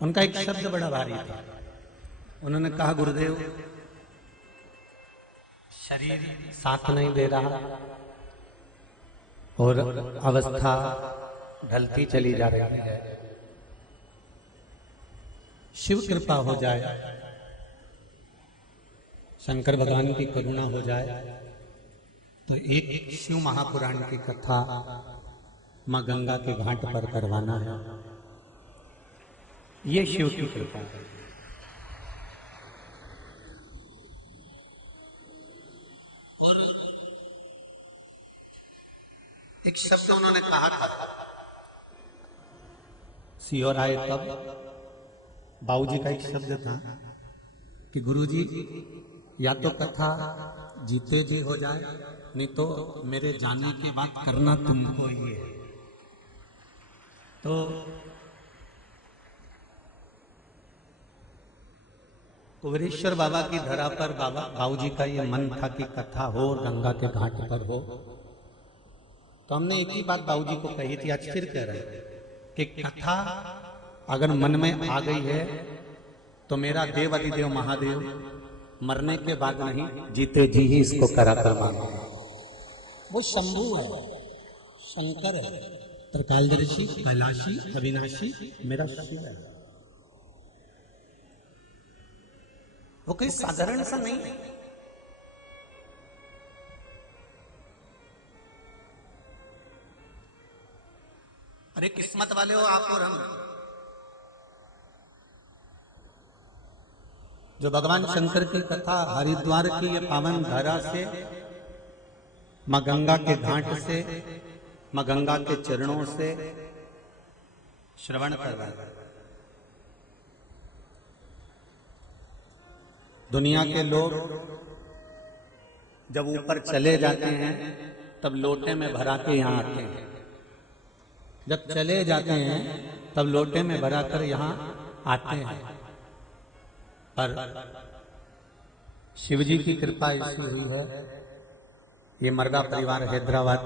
उनका एक शब्द बड़ा भारी था। उन्होंने कहा, गुरुदेव शरीर साथ नहीं दे रहा और अवस्था ढलती चली जा रही है, शिव कृपा हो जाए, शंकर भगवान की करुणा हो जाए तो एक शिव महापुराण की कथा मां गंगा के घाट पर करवाना है। ये शिव की कृपा है। और एक शब्द उन्होंने कहा था, सियोर आए तब बाबूजी का एक शब्द था कि गुरुजी या तो कथा जीते जी हो जाए, नहीं तो मेरे जाने के बाद करना तुमको ये है। तो कुबेरेश्वर बाबा की धरा पर बाबूजी का ये मन था कि कथा हो और गंगा के घाट पर हो। तो हमने एक ही बात बाबूजी को कही थी, आज फिर कह रहे हैं कि कथा अगर मन में आ गई है तो मेरा देव अधिदेव महादेव मरने के बाद नहीं, जीते जी ही इसको करा कर मानो। वो शंभु है, शंकर है, त्रिकालदर्शी, कैलाशी, अविनाशी मेरा शिव है। वो कोई साधारण सा नहीं है। अरे किस्मत वाले हो आप और हम, जो भगवान शंकर की कथा हरिद्वार की ये पावन धारा से, मां गंगा के घाट से, मां गंगा के चरणों से श्रवण करवाए। दुनिया के लोग जब ऊपर चले जाते हैं तब लोटे में भरा के यहां आते हैं, जब चले जाते हैं तब लोटे में भरा कर यहां आते हैं। पर शिवजी की कृपा ऐसी हुई है, ये मर्दा परिवार हैदराबाद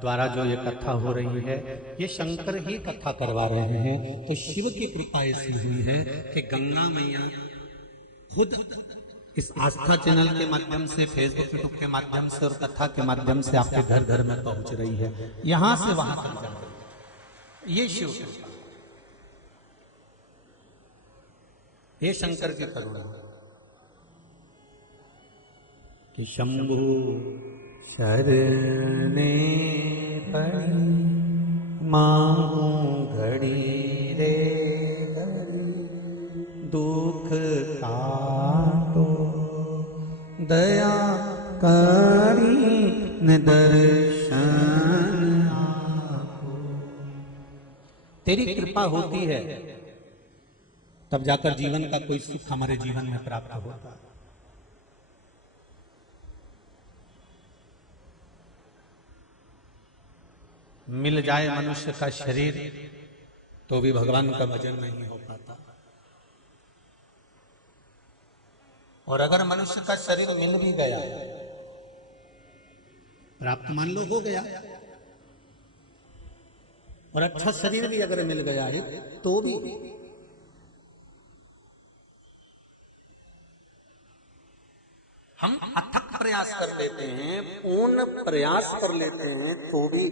द्वारा जो ये कथा हो रही है, ये शंकर ही कथा करवा रहे हैं। तो शिव की कृपा ऐसी हुई है कि गंगा मैया खुद इस आस्था चैनल के माध्यम से, फेसबुक यूट्यूब के माध्यम से और कथा के माध्यम से आपके घर घर में पहुंच रही है, यहां से वहां तक जा रही है। ये शिव कृपा, ये शंकर की करुणा कि शंभु शरणे पड़ी मांगू घड़ी रे घड़ी, दुख काटो दया करी न दर्शन आपको। तेरी कृपा होती है तब जाकर जीवन का कोई सुख हमारे जीवन में प्राप्त होता है। मिल जाए मनुष्य का शरीर तो भी भगवान का भजन नहीं हो पाता, और अगर मनुष्य का शरीर मिल भी गया, प्राप्त मान लो हो गया, और अच्छा शरीर भी अगर मिल गया है तो भी हम अथक प्रयास कर लेते हैं, पूर्ण प्रयास कर लेते हैं, तो भी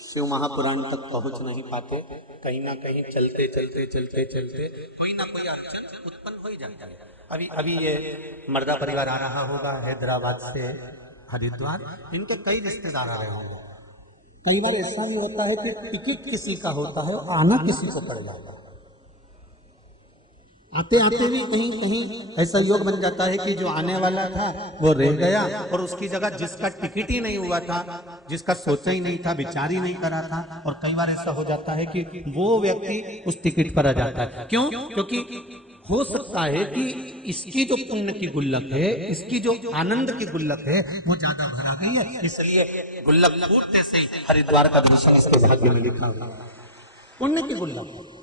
शिव महापुराण तक पहुंच नहीं पाते। कहीं ना कहीं चलते चलते चलते चलते कोई ना कोई अड़चन उत्पन्न हो ही जाता है। अभी ये मर्दा परिवार आ रहा होगा हैदराबाद से हरिद्वार, इनके कई रिश्तेदार आ रहे होंगे। कई बार ऐसा भी होता है कि टिकट किसी का होता है और आना किसी को पड़ जाता है। आते आते भी कहीं कहीं ऐसा योग बन जाता है कि जो आने वाला था वो रह गया, और उसकी जगह जिसका टिकट ही नहीं हुआ था, जिसका सोचा ही नहीं था, विचार ही नहीं करा था, और कई बार ऐसा हो जाता है कि वो व्यक्ति उस टिकट पर आ जाता है। क्यों? क्योंकि हो सकता है कि इसकी जो पुण्य की गुल्लक है, इसकी जो आनंद की गुल्लक है, वो ज्यादा भरा गई है, इसलिए गुल्लक फूटने से हरिद्वार का दर्शन इसके भाग्य में लिखा हुआ है, पुण्य की गुल्लक।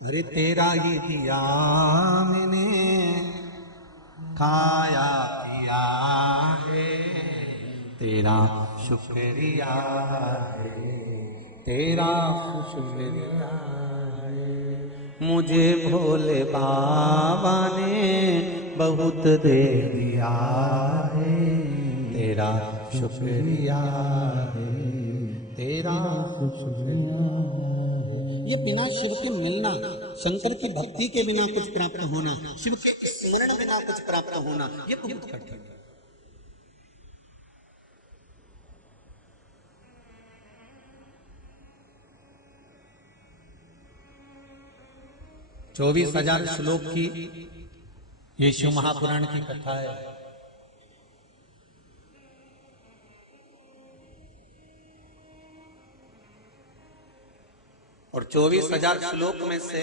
अरे तेरा ही दिया मैंने, खाया पिया तेरा शुक्रिया है, तेरा शुक्रिया है, मुझे भोले बाबा ने बहुत दे दिया है, तेरा शुक्रिया है, तेरा शुक्रिया है। ये बिना शिव के मिलना, शंकर की भक्ति के बिना कुछ प्राप्त होना, शिव के स्मरण बिना कुछ प्राप्त होना, ये बहुत कठिन है। चौबीस 24,000 श्लोक की ये शिव महापुराण की कथा है। और 24,000 श्लोक में से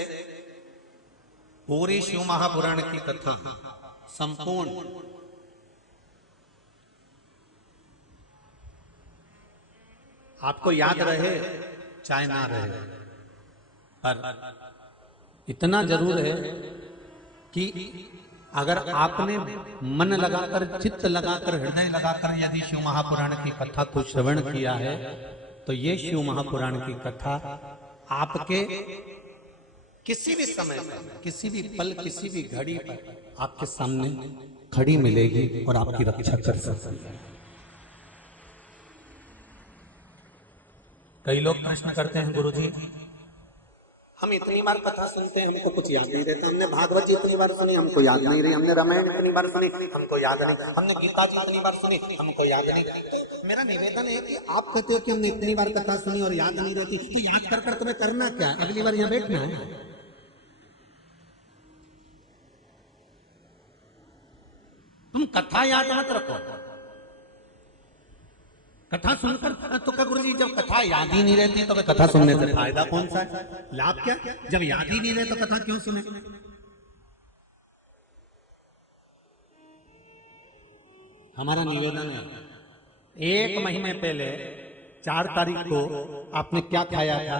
पूरी शिव महापुराण की कथा संपूर्ण आपको याद रहे चाहे ना रहे, पर इतना जरूर है कि अगर आपने मन लगाकर, चित्त लगाकर, हृदय लगाकर यदि शिव महापुराण की कथा को श्रवण किया है तो ये शिव महापुराण की कथा आपके किसी भी समय पर, किसी भी पल, किसी भी घड़ी पर आपके सामने खड़ी मिलेगी और आपकी रक्षा कर सकती है। कई लोग प्रश्न करते हैं, गुरुजी हम इतनी बार कथा सुनते हैं हमको कुछ याद नहीं रहता, हमने भागवत जी इतनी बार सुनी हमको याद नहीं रही, हमने रामायण इतनी बार सुनी हमको याद नहीं, हमने गीता जी इतनी बार सुनी हमको याद नहीं। तो मेरा निवेदन है कि आप कहते हो कि हमने इतनी बार कथा सुनी और याद नहीं रहती, तो याद कर कर तुम्हें करना क्या है? अगली बार यहाँ बैठना है। तुम कथा याद मत रखो, कथा सुनकर तो क्या गुरु जी जब कथा याद ही नहीं रहती तो कथा सुनने से फायदा कौन सा है, लाभ क्या? जब याद ही नहीं रहे तो कथा क्यों सुने? हमारा निवेदन है, 1 महीने पहले 4 तारीख को आपने क्या खाया था?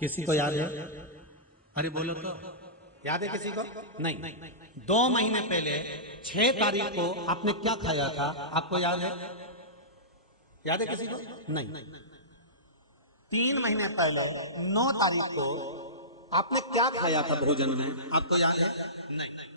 किसी को याद है? अरे बोलो तो, याद है किसी को? नहीं। 2 महीने पहले 6 तारीख को आपने क्या खाया था? आपको याद है? याद है किसी को? नहीं। 3 महीने पहले 9 तारीख को आपने क्या खाया था भोजन में? आपको याद है? नहीं।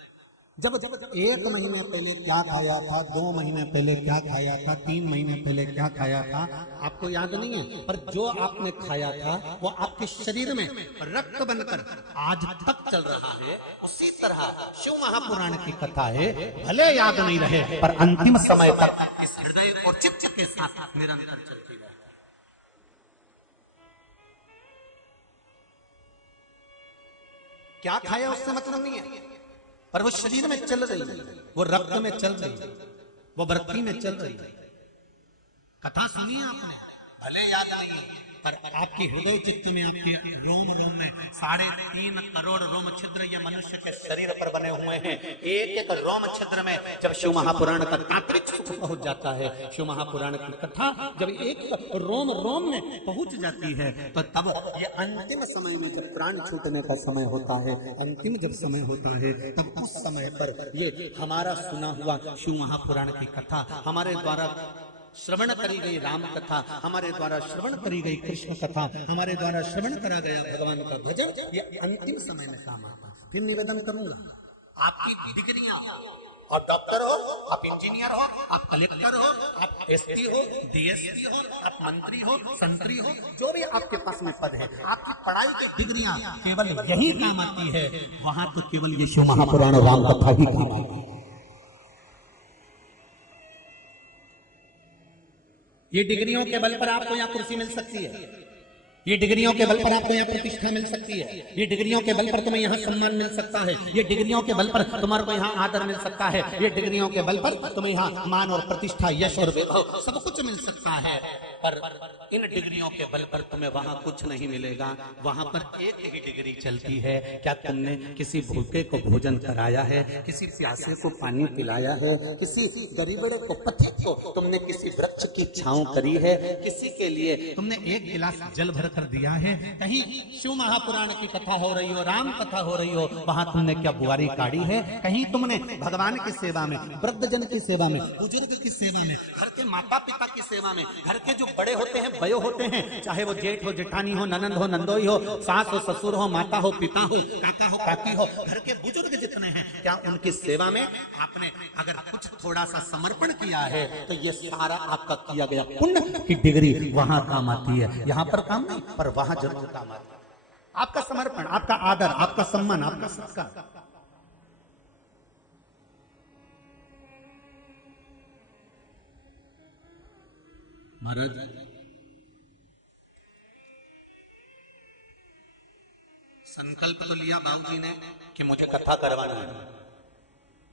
जब 1 महीने पहले क्या खाया था, 2 महीने पहले क्या खाया था, 3 महीने पहले क्या खाया था, आपको याद नहीं है, पर जो आपने खाया था वो आपके शरीर में रक्त बनकर आज तक चल रहा है। उसी तरह शिव महापुराण की कथा है, भले याद नहीं रहे पर अंतिम समय तक इस हृदय और चित्त के साथ निरंतर चलती रहे। क्या खाया उससे मतलब नहीं है, पर वो शरीर में चल रही है, वो रक्त में चल रही है, वो वृत्ति में चल रही है। कथा सुनी आपने, भले याद नहीं है, पर आपकी हृदय चित्त में, आपके रोम रोम में 3.5 करोड़ रोम छिद्र ये मनुष्य के शरीर पर बने हुए हैं। एक एक रोम छिद्र में जब शिव महापुराण का तात्विक सुख पहुंच जाता है, शिव महापुराण की कथा जब एक रोम रोम में पहुंच जाती है, तो तब ये अंतिम समय में जब प्राण छूटने का समय होता है, अंतिम जब समय होता है, तब उस समय पर ये हमारा सुना हुआ शिव महापुराण की कथा, हमारे द्वारा श्रवण करी गई राम कथा, हमारे द्वारा श्रवण करी गई कृष्ण कथा, हमारे द्वारा श्रवण करा गया भगवान का भजन, ये अंतिम समय में काम आता है। फिर निवेदन करूंगा, आपकी डिग्रियां और डॉक्टर हो, आप इंजीनियर हो, आप कलेक्टर हो, आप एसपी हो, डीएसपी हो, आप मंत्री हो, संतरी हो, जो भी आपके पास में पद है, आपकी पढ़ाई की डिग्रियां केवल यही काम आती है, वहां तो केवल ये शिव महापुराण राम कथा ही काम आती है। ये डिग्रियों के बल पर आपको यहाँ कुर्सी मिल सकती है, ये डिग्रियों के बल पर आपको यहाँ प्रतिष्ठा मिल सकती है, ये डिग्रियों के बल पर तुम्हें यहाँ सम्मान मिल सकता है, ये डिग्रियों के बल पर तुम्हारे को यहाँ आदर मिल सकता है, ये डिग्रियों के बल पर तुम्हें यहाँ मान और प्रतिष्ठा, यश और वैभव सब कुछ मिल सकता है, पर इन डिग्रियों के बल पर तुम्हें वहां कुछ नहीं मिलेगा। वहां पर एक ही डिग्री चलती है, क्या तुमने किसी भूखे को भोजन कराया है, किसी प्यासे को पानी पिलाया है, किसी गरीबड़े को, पथिक को तुमने किसी वृक्ष की छांव करी है, किसी के लिए तुमने एक गिलास जल भर कर दिया है। कहीं शिव महापुराण की कथा हो रही हो, राम कथा हो रही हो, वहां तुमने क्या बुआरी काढ़ी है? कहीं तुमने भगवान की सेवा में, वृद्धजन की सेवा में, बुजुर्ग की सेवा में, घर के माता पिता की सेवा में, घर के जो बड़े होते हैं, बयो होते हैं, चाहे वो जेठ हो, जेठानी हो, ननंद हो, नंदोई हो, सास हो, ससुर हो, माता हो, पिता हो, काका हो, काकी हो, घर के बुजुर्ग जितने हैं, क्या उनकी सेवा में आपने अगर कुछ थोड़ा सा समर्पण किया है तो ये सारा आपका किया गया पुण्य की डिग्री वहां काम आती है। यहां पर काम नहीं, पर वहां जरूर काम आती है। आपका समर्पण, आपका आदर, आपका सम्मान, आपका सत्कार। महाराज संकल्प तो लिया बाबूजी ने कि मुझे कथा करवाना है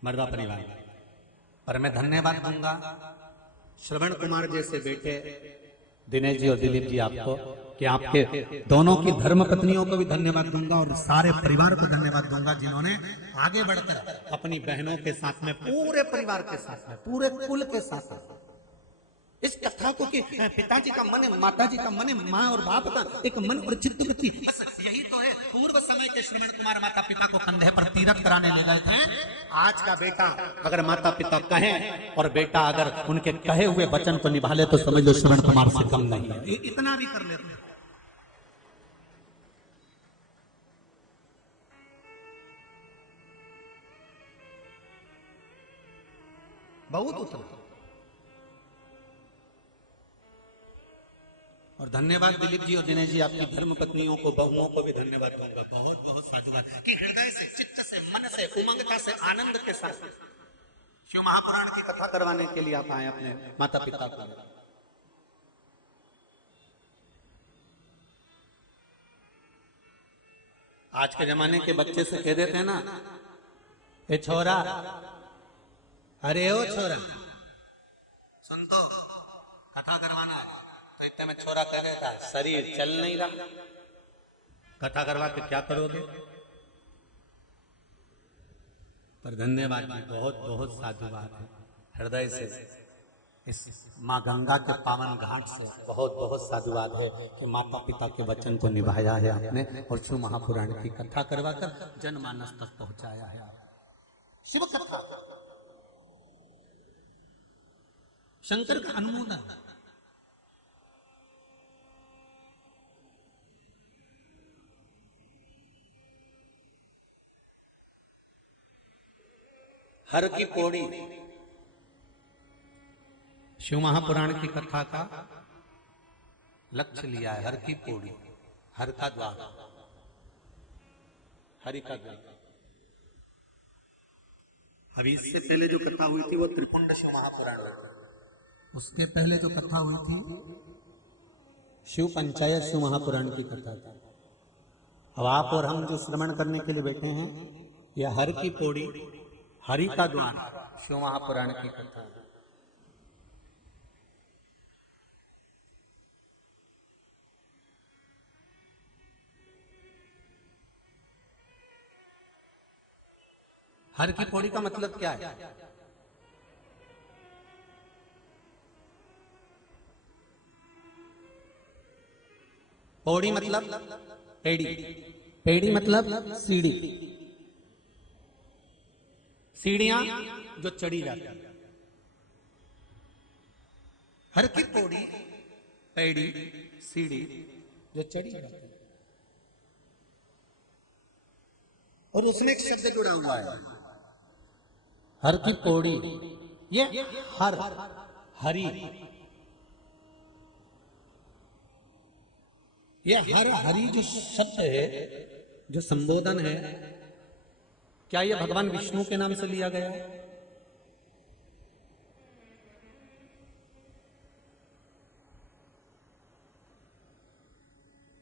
मर्दा परिवार, पर मैं धन्यवाद दूंगा श्रवण कुमार जैसे बेटे दिनेश जी और दिलीप जी आपको, कि आपके दोनों की धर्म पत्नियों को भी धन्यवाद दूंगा और सारे परिवार को धन्यवाद दूंगा जिन्होंने आगे बढ़कर अपनी बहनों के साथ में, पूरे परिवार के साथ में, पूरे कुल के साथ में इस कथा को कि पिताजी का मन है, माताजी का मन है, माँ और बाप का एक मन और चित्तवृत्ति, बस यही तो है। पूर्व समय के श्रवण कुमार माता पिता को कंधे पर तीरथ कराने ले गए थे। आज का बेटा अगर माता पिता कहें और बेटा अगर उनके कहे हुए वचन को निभा ले तो समझ लो श्रवण कुमार से कम नहीं है। इतना भी कर लेते बहुत उतना। और धन्यवाद दिलीप जी और दिनेश जी, आपकी धर्म पत्नियों को, बहुओं को भी धन्यवाद दूंगा। बहुत बहुत साधुवाद कि हृदय से, चित्त से, मन से, उमंगता से, आनंद के साथ शिव महापुराण की कथा करवाने के लिए आप आए अपने माता पिता को। आज के जमाने के बच्चे से कह देते हैं ना, ए छोरा, अरे ओ छोरा, सुन तो कथा करवाना है, तो इतने में छोरा कह देता है शरीर चल नहीं रहा, कथा करवा के क्या करोगे? पर धन्यवाद जी, बहुत बहुत साधुवाद है हृदय से, इस माँ गंगा के पावन घाट से बहुत बहुत साधुवाद है कि माता पिता के वचन को निभाया है आपने और शिव महापुराण की कथा करवाकर जनमानस तक पहुंचाया है। शिव कथा शंकर का अनुमोदन, हर की पौड़ी, शिव महापुराण की कथा का लक्ष्य लिया है। हर की पौड़ी, हर का द्वार, हरि का द्वार। अभी इससे पहले जो कथा हुई थी वो त्रिपुंड शिव महापुराण में थी। उसके पहले जो कथा हुई थी शिव पंचायत शिव महापुराण की कथा थी। अब आप और हम जो श्रवण करने के लिए बैठे हैं, यह हर की पौड़ी, हरि का द्वार, शिव महापुराण की कथा है। हर की पौड़ी का मतलब क्या है? पौड़ी मतलब पेड़ी, पेड़ी मतलब सीढ़ी, सीढ़ियां जो चढ़ी जाती है। हर की पौड़ी, पेड़ी, सीढ़ी जो चढ़ी जाती है। और उसमें एक शब्द जुड़ा हुआ है, हर की पौड़ी। ये हर, हरि, ये हर हरि जो शब्द है, जो संबोधन है, क्या यह भगवान विष्णु के नाम से लिया गया है?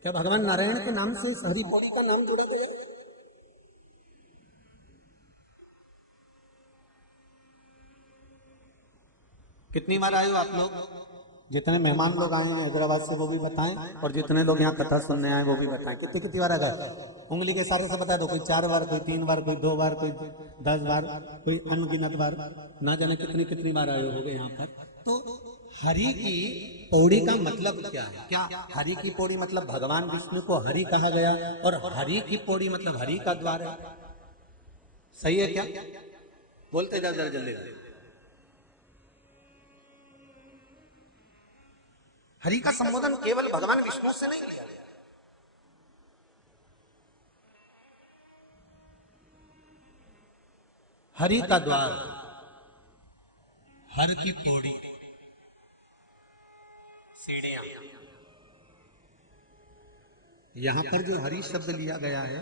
क्या भगवान नारायण के नाम से हरि पौड़ी का नाम जुड़ा गया है? कितनी बार आए हो आप लोग? जितने मेहमान लोग आए हैं हैदराबाद से वो भी बताएं, और जितने लोग यहाँ कथा सुनने आए वो भी बताएं। कितनी कितनी बार आ गए? उंगली के सारे से बता दो। कोई 4 बार, कोई 3 बार, कोई 2 बार, कोई 10 बार, कोई अनगिनत बार, ना जाने कितनी कितनी बार आए हो गए यहाँ पर। तो हरि की पौड़ी का मतलब क्या है? क्या हरि की पौड़ी मतलब भगवान विष्णु को हरि कहा गया और हरि की पौड़ी मतलब हरि का द्वार है? सही है क्या? बोलते जाओ जरा जल्दी। हरि का संबोधन केवल भगवान विष्णु से नहीं किया गया। हरि का द्वार, हर की पौड़ी, सीढ़ियां। यहां पर जो हरि शब्द लिया गया है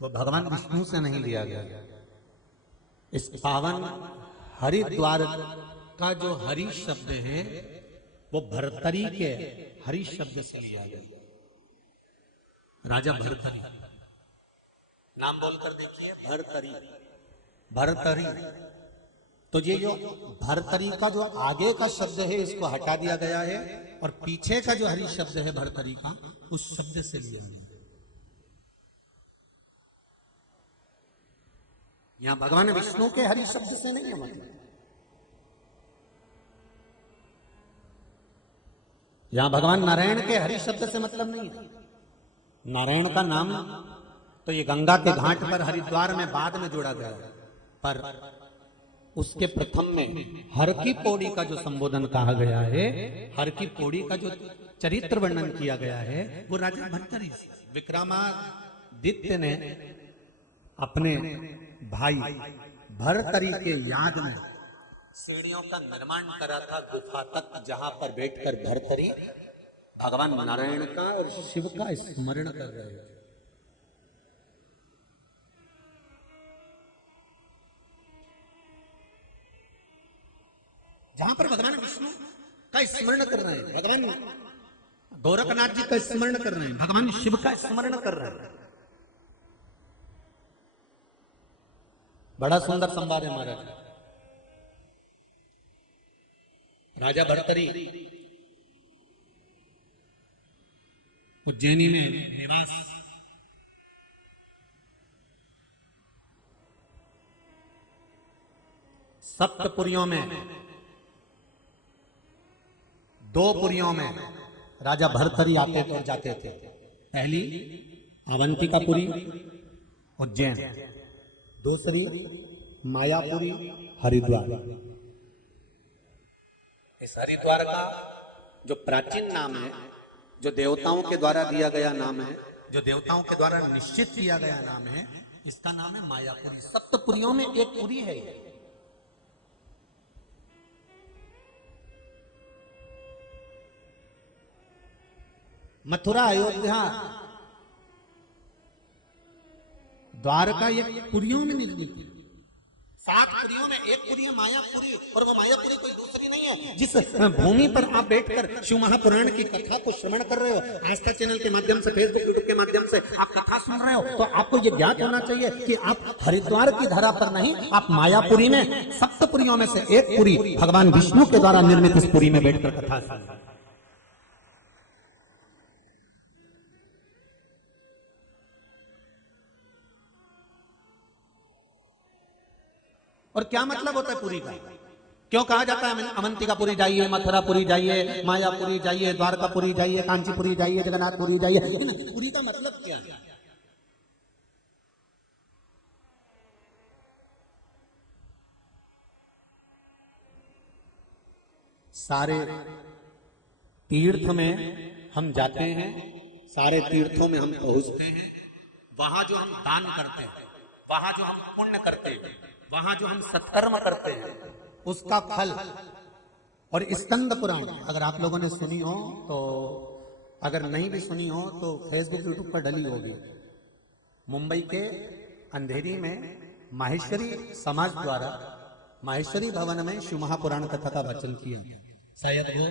वो भगवान विष्णु से नहीं लिया गया। इस पावन हरिद्वार का जो हरि शब्द है वो भर्तरी के हरि शब्द से लिया गया। राजा भर्तरी, नाम बोलकर देखिए, भर्तरी, भर्तरी। तो ये जो भर्तरी का जो आगे का शब्द है इसको हटा दिया गया है और पीछे का जो हरि शब्द है भर्तरी का उस शब्द से लिया गया। यहां भगवान विष्णु के हरि शब्द से नहीं है मतलब, यहां भगवान नारायण के हरि शब्द से मतलब नहीं है। नारायण का नाम तो ये गंगा के घाट पर हरिद्वार में बाद में जोड़ा गया, पर उसके प्रथम में हर की पौड़ी का जो संबोधन कहा गया है, हर की पौड़ी का जो चरित्र वर्णन किया गया है वो राजा भर्तरी। विक्रमादित्य ने अपने भाई भर्तरी के याद में सीढ़ियों का निर्माण करा था गुफा तक, जहां पर बैठकर भर्तरी भगवान नारायण का और शिव का स्मरण कर रहे हैं। जहां पर भगवान विष्णु का स्मरण कर रहे हैं, भगवान गोरखनाथ जी का स्मरण कर रहे हैं, भगवान शिव का स्मरण कर रहे हैं। बड़ा सुंदर संवाद है महाराज। राजा भर्तरी उज्जैनी में निवास, सप्तपुरियों में, दो पुरियों में राजा भर्तरी आते थे और जाते थे। पहली अवंतिकापुरी उज्जैन, दूसरी मायापुरी हरिद्वार। इस हरिद्वार का जो प्राचीन नाम है, जो देवताओं के द्वारा दिया गया नाम है, जो देवताओं के द्वारा निश्चित किया गया नाम है, इसका नाम है मायापुरी। सप्तपुरियों में एक पुरी है। मथुरा, अयोध्या, द्वारका ये पुरियों में निकली थी। 7 पुरियों में एक पुरी है मायापुरी, और वो मायापुरी कोई दूसरी नहीं है। जिस भूमि पर आप बैठकर शिव महापुराण की कथा को श्रवण कर रहे हो, आस्था चैनल के माध्यम से, फेसबुक यूट्यूब के माध्यम से आप कथा सुन रहे हो, तो आपको ये ज्ञात होना चाहिए कि आप हरिद्वार की धरा पर नहीं, आप मायापुरी में, सप्तपुरियों में से एक पुरी भगवान विष्णु के द्वारा निर्मित इस पुरी में बैठकर कथा सुन रहे हो। और क्या मतलब होता है पुरी का? क्यों कहा जाता है अवंतिकापुरी जाइए, मथुरापुरी जाइए, मायापुरी जाइए, द्वारकापुरी जाइए, कांचीपुरी जाइए, जगन्नाथपुरी जाइए? लेकिन पुरी का मतलब क्या है? सारे तीर्थ में हम जाते हैं, सारे तीर्थों में हम पहुंचते हैं, वहां जो हम दान करते हैं, वहां जो हम पुण्य करते हैं, वहां जो हम सत्कर्म करते हैं, उसका फल। और स्कंद पुराण अगर आप लोगों ने सुनी हो तो, अगर नहीं भी सुनी हो तो फेसबुक यूट्यूब पर डली होगी। मुंबई के अंधेरी में माहेश्वरी समाज द्वारा माहेश्वरी भवन में शिव महापुराण कथा का वाचन किया। शायद वो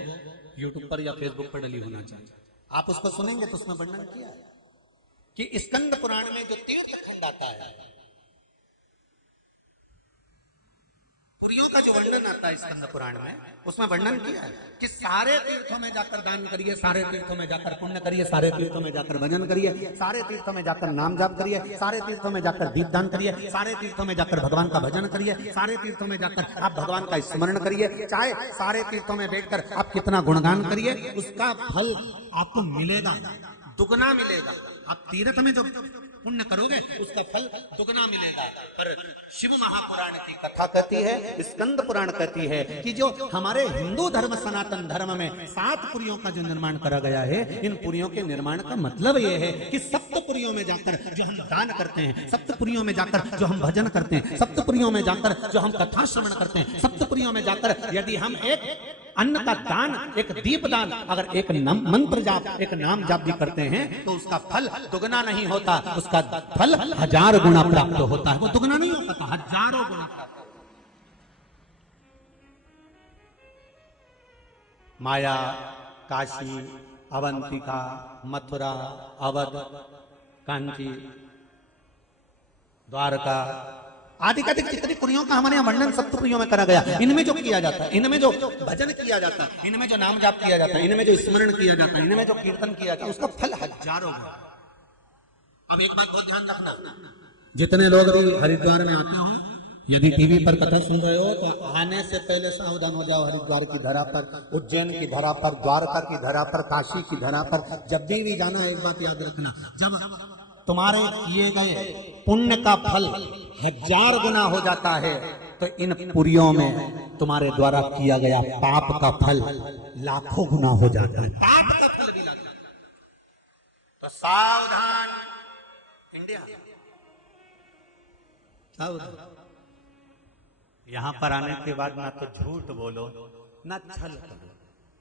यूट्यूब पर या फेसबुक पर डली होना चाहिए। आप उसको सुनेंगे तो उसमें वर्णन किया है कि स्कंद पुराण में जो तीर्थ खंड आता है, पुरियों का जो वर्णन आता है स्कंद पुराण में, उसमें वर्णन किया है कि सारे तीर्थों में जाकर दान करिए, सारे तीर्थों में जाकर पुण्य करिए, सारे तीर्थों में जाकर भजन करिए, सारे तीर्थों में जाकर नाम जाप करिए, सारे तीर्थों में जाकर दीपदान करिए, सारे तीर्थों में जाकर भगवान का भजन करिए, सारे तीर्थों में जाकर आप भगवान का स्मरण करिए, चाहे सारे तीर्थों में बैठकर आप कितना गुणगान करिए, उसका फल आपको मिलेगा, दुगना मिलेगा। आप तीर्थ में जो पुण्य करोगे उसका फल दुगना मिलेगा। पर शिव महापुराण की कथा कहती है, स्कंद पुराण कहती है कि जो हमारे हिंदू धर्म सनातन धर्म में 7 पुरियों का जो निर्माण करा गया है, इन पुरियों के निर्माण का मतलब यह है कि सप्तपुरियों में जाकर जो हम दान करते हैं, सप्तपुरियों में जाकर जो हम भजन करते हैं, सप्तपुरियों में जाकर जो हम कथा श्रवण करते हैं, सप्तपुरियों में जाकर यदि हम एक अन्न का दान, एक दीप दान, अगर एक मंत्र जाप, एक नाम जाप भी करते हैं तो उसका फल दुगना नहीं होता, उसका फल 1000 गुना प्राप्त होता है। वो दुगना नहीं होता, 1000 गुना। माया, काशी, अवंतिका, मथुरा, अवध, कांची, द्वारका आदि का जितनी पुरियों का हमारे यहाँ वर्णन सप्तपुरियों में करा गया। इनमें जो किया जाता है, इनमें जो भजन किया जाता है, इनमें जो नाम जाप किया जाता है, इनमें जो स्मरण किया जाता है, इनमें जो कीर्तन किया जाता है, उसका फल 1000 गुना। अब एक बात बहुत ध्यान रखना, जितने लोग अभी हरिद्वार में आते हो, यदि टीवी पर कथा सुन रहे हो तो आने से पहले सावधान हो जाओ। हरिद्वार की धरा पर, उज्जैन की धरा पर, द्वारका की धरा पर, काशी की धरा पर जब भी जाना, एक बात याद रखना, जब तुम्हारे किए गए पुण्य का फल 1000 गुना हो जाता है तो इन पुरियों में तुम्हारे द्वारा किया गया पाप का फल लाखों गुना हो जाता है। पाप का फल भी लगता है। तो सावधान इंडिया, सावधान। यहां पर आने के बाद ना तो झूठ बोलो, ना छल करो,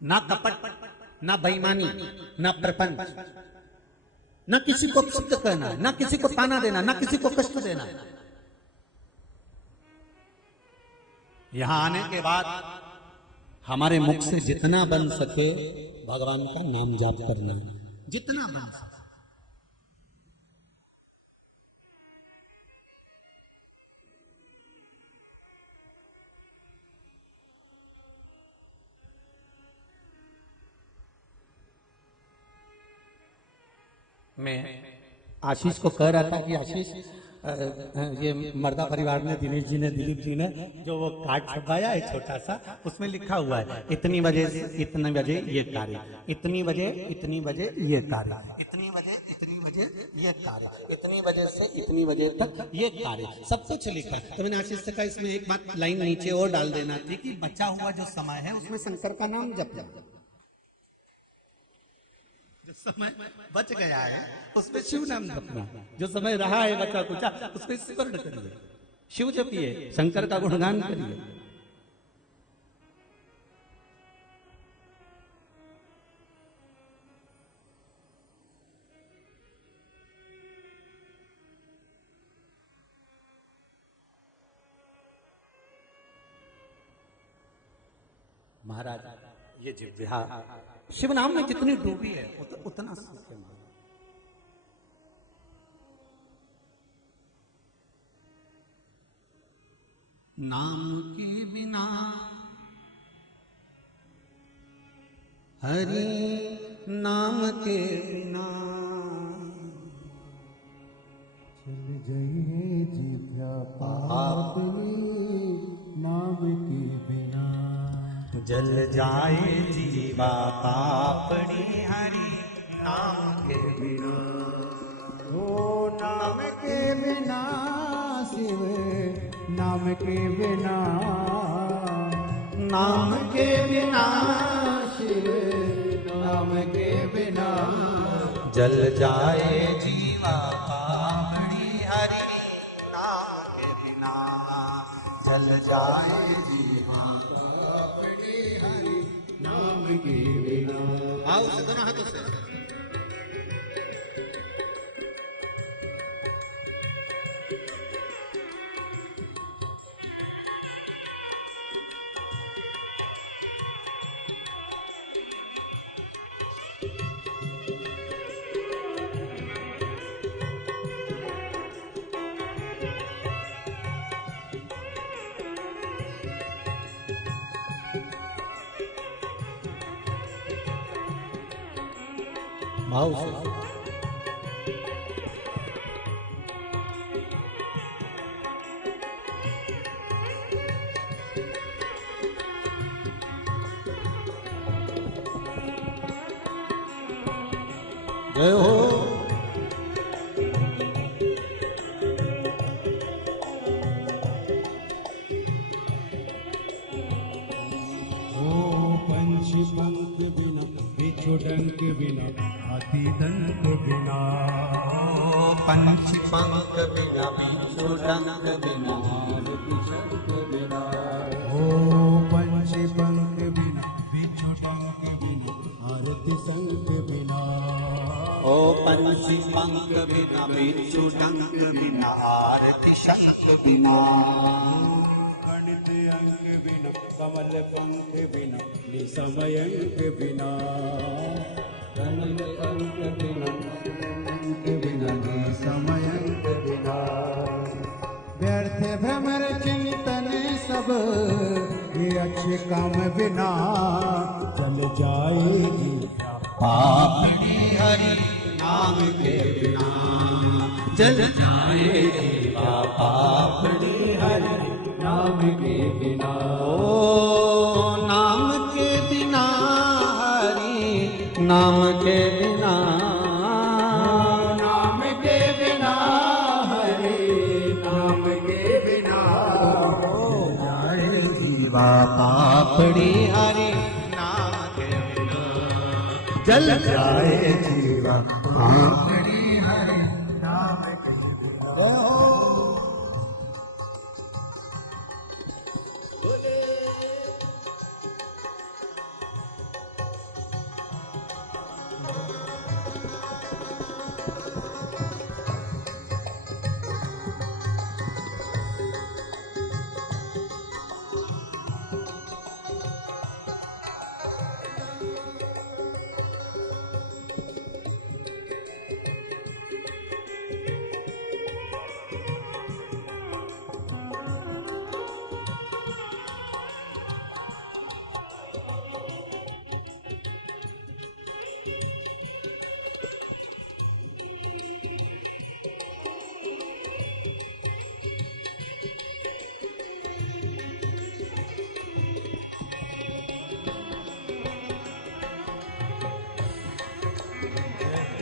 ना कपट, ना बेईमानी, ना प्रपंच, ना किसी को क्षिप्त करना, ना किसी को ताना देना, ना किसी को कष्ट देना। यहां आने के बाद हमारे मुख से जितना बन सके भगवान का नाम जाप करना, जितना बन सके। मैं आशीष को कह रहा था कि आशीष, ये मर्दा परिवार ने, दिनेश जी ने, दिलीप जी ने जो वो कार्ड छपवाया है छोटा सा, उसमें लिखा हुआ है इतनी बजे से इतने बजे ये कार्य, इतनी बजे इतनी बजे ये कार्य, इतनी बजे इतनी बजे ये कार्य, इतनी बजे से इतनी बजे तक ये कार्य, सब कुछ लिखा है। तो मैंने आशीष से कहा इसमें एक बात लाइन नीचे और डाल देना थी कि बचा हुआ जो समय है उसमें शंकर का नाम जप जाए, जो समय बच गया है उसमें शिव नाम जपना, जो समय रहा है बचा कुचा उसमें स्मरण करिए, शिव जपिए, शंकर का गुणगान करिए। महाराज ये जिह्वा शिव नाम में जितनी डूबी है उतना सुख है। नाम के बिना हरि नाम के बिना चल जाइए जिव्या पापनी नाम के बिना, जल जाए जीवा पापड़ी हरि नाम के बिना। ओ नाम के बिना शिव नाम के बिना, नाम के बिना शिव नाम के बिना, जल जाए जीवा पापड़ी हरि नाम के बिना, जल जाए जीवा पापड़ी हरि नाम के बिना। आओ दोनों हाथों से। भाव से। जय हो। पंछी पंख बिना बिच्छू डंक बिना हाथी दंत बिना पंछी पंख बिना बिच्छू डंक बिना आरती शंख बिना ओ पंछी पंख बिना बिच्छू डंक बिना आरती शंख बिना ओ पंछी पंख बिना बिच्छू डंक बिना आरती शंख बिना गणित अंक बिना कमल पंख बिना निसमय अंक बिना गणित अंक बिना अंक बिना निसमय अंक बिना व्यर्थ भ्रमर चिंतन सब ये अच्छे काम बिना चल जाएगी पापड़ी हरि नाम के बिना जल जाएगी पापड़ी हरि नाम के बिना ओ नाम के बिना हरि नाम के बिना नाम के बिना हरे नाम के बिना हो जाएगी पापड़ी हरि नाम के बिना जल जाए जीवा पापड़ी हरे नाम के बिना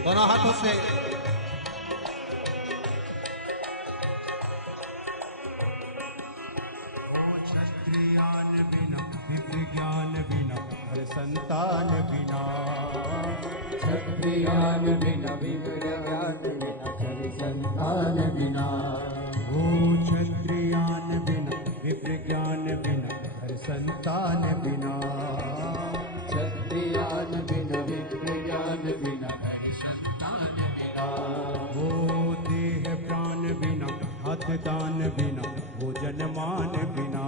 दोनों हाथों से क्षत्रियान बिना विज्ञान बिना हर संतान बिना क्षत्रियान बिना विज्ञान बिना हर संतान बिना ओ क्षत्रियान बिना विज्ञान बिना हर संतान बिना क्षत्रियान बिना विज्ञान बिना हर संतान बिना ओ देह प्राण बिना हाथ दान बिना भोजन मान बिना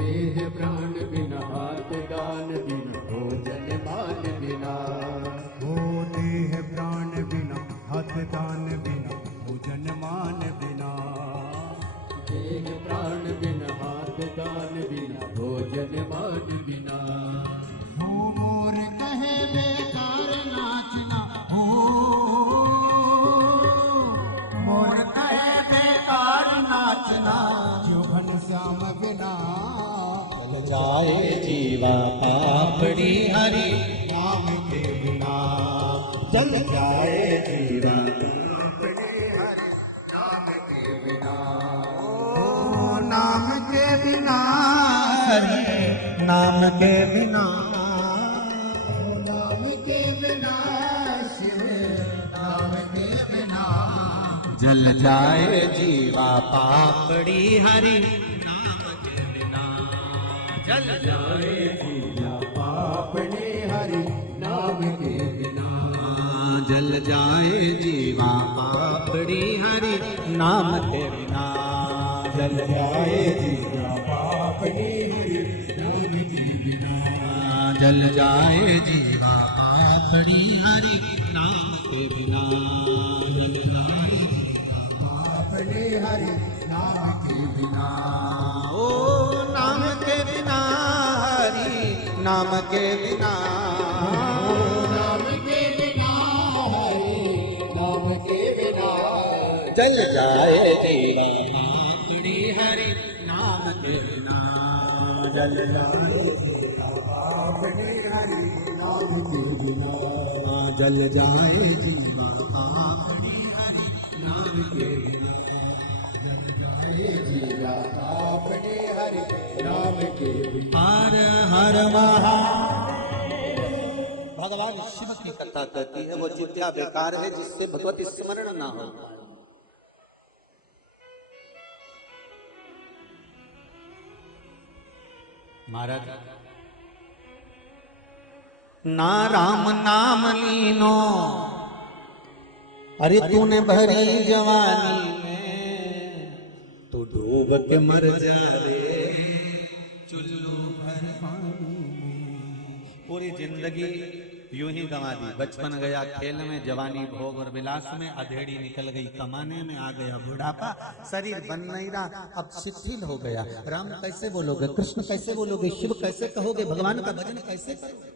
देह प्राण बिना हाथ दान बिना भोजन मान बिना ओ देह प्राण बिना हाथ दान बिना भोजन मान बिना देह प्राण बिना हाथ दान बिना भोजन मान बिना हो मोर कहे बेकार नाचना हो मोर कहे बेकार नाचना जो घनश्याम बिना जल जाए जीवा पापड़ी हरि नाम के बिना जल जाए जीवा पापड़ी हरि नाम के बिना ओ नाम के बिना हरि नाम के बिना नाम के बिना शिव नाम के बिना जल जाए जीवा पापड़ी हरि नाम के बिना जल जाए जीवा पापड़ी हरि नाम के बिना जल जाए जीवा पापड़ी हरि नाम के बिना जल जाए जीवा पापड़ी हरि नाम के बिना जल जाए जीवा पापड़ी हरि नाम के बिना जल जाए पापड़ी हरि नाम के बिना ओ नाम के बिना हरि नाम के बिना नाम के बिना जल जाए जीवा पापड़ी हरि नाम के बिना, जल जाए जीवा पापड़ी हरि नाम के बिना, जल जाए जीवा पापड़ी हरि नाम के बिना, जल जाए जीवा पापड़ी हरि नाम के बिना। हर हर महादेव। भगवान शिव की कथा कहती है वो जिद्या बेकार है जिससे भगवत स्मरण ना हो। महाराज ना राम नाम लीनो, अरे तूने भरी जवानी में तू डूब के मर जा रे चुल्लू भर पानी में। पूरी जिंदगी यूं ही गंवा दी, बचपन गया खेल में, जवानी भोग और विलास में, अधेड़ी निकल गई कमाने में, आ गया बुढ़ापा, शरीर बन नहीं रहा, अब शिथिल हो गया। राम कैसे बोलोगे, कृष्ण कैसे बोलोगे, शिव कैसे कहोगे, भगवान का भजन कैसे करोगे?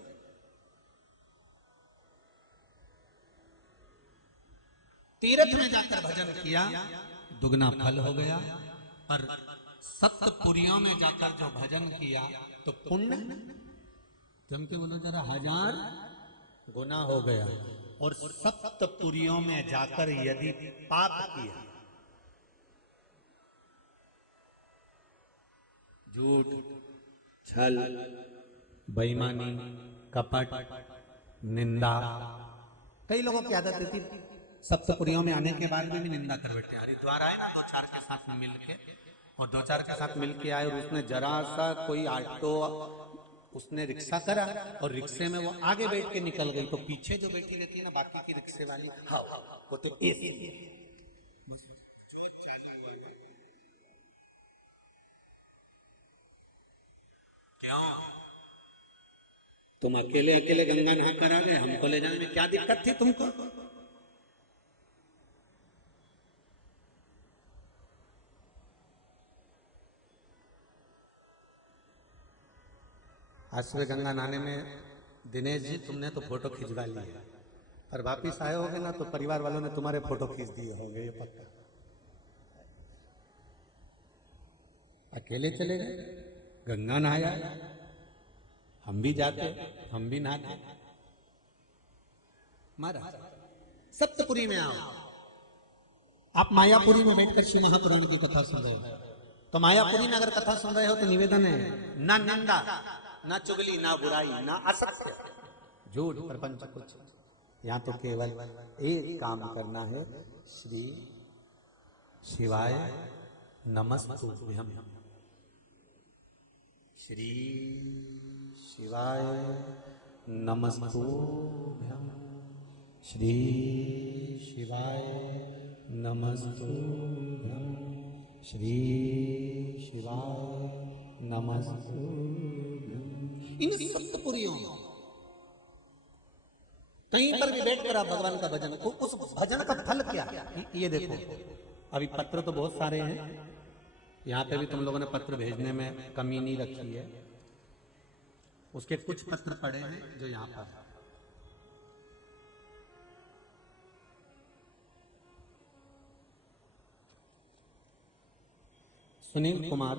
तीर्थ में जाकर भजन किया दुगना फल हो गया, और सप्तपुरियों में जाकर जो भजन किया तो पुण्य तुम के बोलो जरा 1000 गुना हो गया। और सप्तपुरियों में जाकर यदि पाप किया, झूठ, छल, बेईमानी, कपट, निंदा, कई लोगों की आदत थी सप्तपुरियों में आने के बाद भी निंदा कर बैठे। हरिद्वार आए ना 2-4 के साथ मिल के, और 2-4 के साथ मिल के आए, और उसने जरा सा कोई ऑटो, उसने रिक्शा करा और रिक्शे में वो आगे बैठ के निकल गई, तो पीछे जो बैठी रहती है ना बाकी की रिक्शे वाली, हाँ वो तो क्यों तुम अकेले अकेले गंगा नहा कर आ गए, हमको ले जाने में क्या दिक्कत थी तुमको? आज सुबह गंगा नहाने में दिनेश जी तुमने तो फोटो खिंचवा ली है, और वापिस आए होगे ना तो परिवार वालों ने तुम्हारे फोटो खींच दिए होंगे, ये पक्का। अकेले चले गए, गंगा नहाया, हम भी जाते, हम भी नहाते। महाराज सप्तपुरी में आओ, आप मायापुरी में बैठकर शिव महापुराण की कथा सुन रहे हो, तो मायापुरी में अगर कथा सुन रहे हो तो निवेदन है, ना निंदा, ना चुगली, ना बुराई, ना असत्य, झूठ, प्रपंच कुछ। यहाँ तो केवल एक काम करना है, श्री शिवाय नमस्तुभ्यम, श्री शिवाय नमस्तुभ्यम, श्री शिवाय नमस्तुभ्यम, श्री शिवाय नमस्तुभ्यम। इन सप्तपुरियों कहीं पर भी बैठ कर आप भगवान का भजन, उस भजन का फल क्या? ये देखो, अभी पत्र तो बहुत सारे हैं, यहाँ पे भी तुम लोगों ने पत्र भेजने में कमी नहीं रखी है, उसके कुछ पत्र पड़े हैं जो यहाँ पर। सुनील कुमार,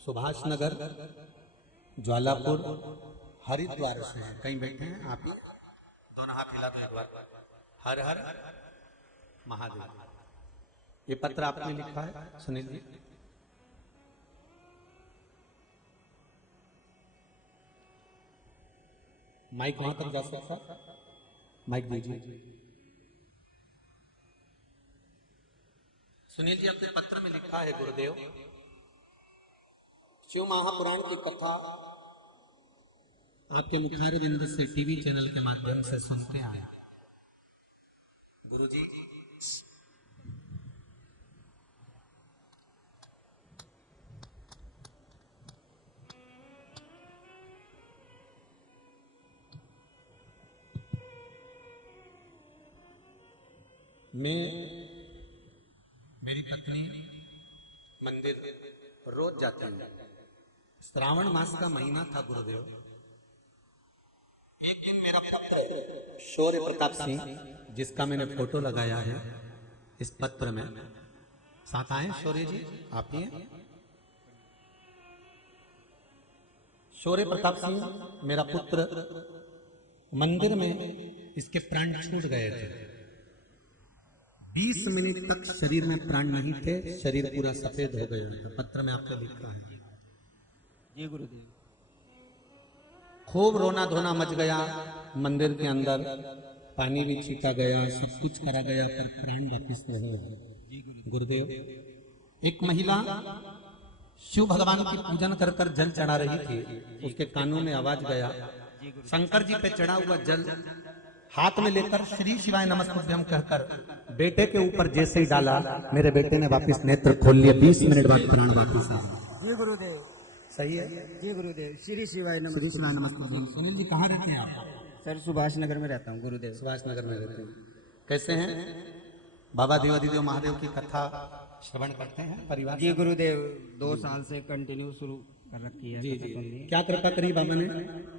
सुभाष नगर, ज्वालापुर, हरिद्वार से हैं, कहीं बैठे हैं आप ही, दोनों हाथ हिला दो एक बार, हर हर महादेव। ये पत्र आपने लिखा है सुनील जी? माइक वहां तक जा सकता, माइक दीजिए। सुनील जी अपने पत्र में लिखा है, गुरुदेव शिव महापुराण की कथा आपके मुखारविंद से टीवी चैनल के माध्यम से सुनते आए। गुरुजी मेरी पत्नी मंदिर रोज जाते हैं। श्रावण मास का महीना था गुरुदेव। एक दिन मेरा पुत्र शौर्य प्रताप सिंह, जिसका मैंने फोटो लगाया है, इस पत्र में साथ आए शौर्य जी, आप ही हैं। शौर्य प्रताप सिंह मेरा पुत्र, मंदिर में इसके प्राण छूट गए थे। 20 मिनट तक शरीर में प्राण नहीं थे, शरीर पूरा सफेद हो गया था। पत्र में आपको लिखा है। जी गुरुदेव। खूब रोना धोना मच गया मंदिर के अंदर, पानी भी छीटा गया, सब कुछ करा गया, पर प्राण वापिस नहीं हुए। गुरुदेव, एक महिला शिव भगवान की पूजन कर कर जल चढ़ा रही थी, उसके कानों में आवाज गया, शंकर जी पे चढ़ा हुआ जल हाथ में लेकर श्री शिवाय नमस्तुभ्यम कहकर बेटे के ऊपर जैसे ही डाला, मेरे बेटे ने वापिस नेत्र खोल लिए। 20 मिनट बाद प्राण वापिस आ गए। जी गुरुदेव। सही है जी गुरुदेव। श्री शिवाय नमः। श्री शिवाय नमस्तुभ्यम। सुनील जी कहाँ रहते हैं आप? सर सुभाष नगर में रहता हूँ गुरुदेव। सुभाष नगर में रहते हैं। कैसे हैं? बाबा देवादिदेव महादेव की कथा श्रवण करते हैं परिवार? जी गुरुदेव, 2 साल से कंटिन्यू शुरू कर रखी है। जी जी। क्या कृपा करी बाबा ने?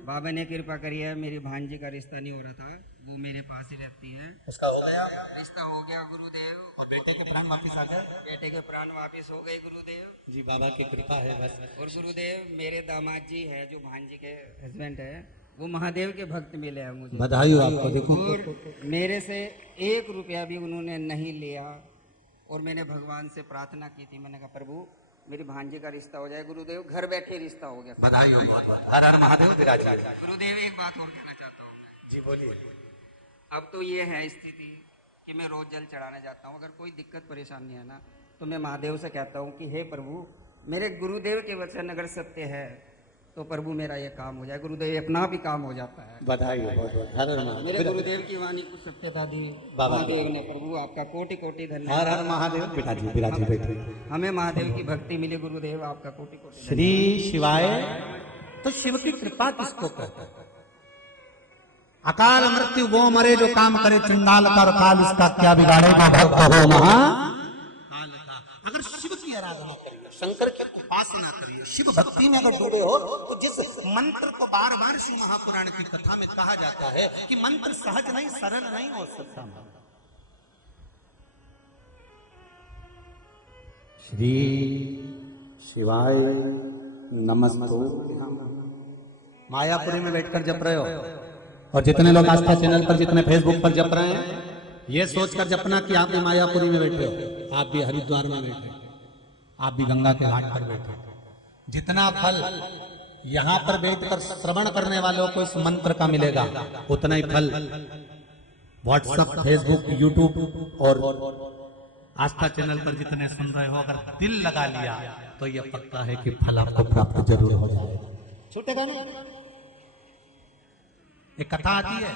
बाबा ने कृपा करी है, मेरी भांजी का रिश्ता नहीं हो रहा था, वो मेरे पास ही रहती है। उसका हो गया? रिश्ता हो गया गुरुदेव। और बेटे के प्राण वापिस आ गए? बेटे के प्राण वापिस हो गए गुरुदेव। जी, बाबा की कृपा है बस। और गुरुदेव, मेरे दामाद जी है जो भांजी के हस्बैंड है, वो महादेव के भक्त मिले हैं मुझे। बधाई हो आपको। देखो, और मेरे से 1 रुपया भी उन्होंने नहीं लिया, और मैंने भगवान से प्रार्थना की थी, मैंने कहा प्रभु मेरी भांजी का रिश्ता हो जाए। गुरुदेव, घर बैठे रिश्ता हो गया। बधाई हो। हर हर महादेव विराजमान। गुरुदेव, एक बात और कहना चाहता हूँ। जी बोलिए। अब तो ये है स्थिति कि मैं रोज जल चढ़ाने जाता हूँ, अगर कोई दिक्कत परेशानी है ना, तो मैं महादेव से कहता हूँ कि हे प्रभु, मेरे गुरुदेव के वचन अगर सत्य है तो प्रभु मेरा ये काम हो जाए। गुरुदेव, अपना भी काम हो जाता है। बधाई हो बहुत बहुत। हर हर महादेव। मेरे गुरुदेव की वाणी को सत्यता दी बाबा। महादेव ने। प्रभु आपका कोटि कोटि हर धन्यवाद। हर महादेव। पिताजी विराजी बैठे। हमें महादेव की भक्ति मिली गुरुदेव, आपका कोटि कोटि धन्यवाद। श्री शिवाय। तो शिव की कृपा किसको कहते हैं? अकाल मृत्यु वो मरे जो काम करे चंडाल कर, काल इसका क्या बिगाड़ेगा भक्त हो महा काल का। अगर शिव की आराधना करिए, शंकर की उपासना करिए, शिव भक्ति में अगर डूबे हो, तो जिस मंत्र को बार बार शिव महापुराण की कथा में कहा जाता है कि मंत्र सहज नहीं, सरल नहीं हो सकता। श्री शिवाय नमस्तुभ्यम। मायापुरी में बैठकर जप रहे हो, और जितने लोग आस्था चैनल पर, जितने फेसबुक पर जप रहे हैं, ये सोचकर जपना कि आप भी मायापुरी में बैठे हो, आप भी हरिद्वार में बैठे, आप भी गंगा के घाट पर बैठे। जितना फल यहाँ पर बैठकर श्रवण करने वालों को इस मंत्र का मिलेगा, उतना ही फल व्हाट्सएप, फेसबुक, यूट्यूब और आस्था चैनल पर जितने सुन रहे हो, अगर दिल लगा लिया तो यह पक्का है कि फल आपको प्राप्त जरूर हो जाएगा। छूटेगा नहीं। एक कथा आती है,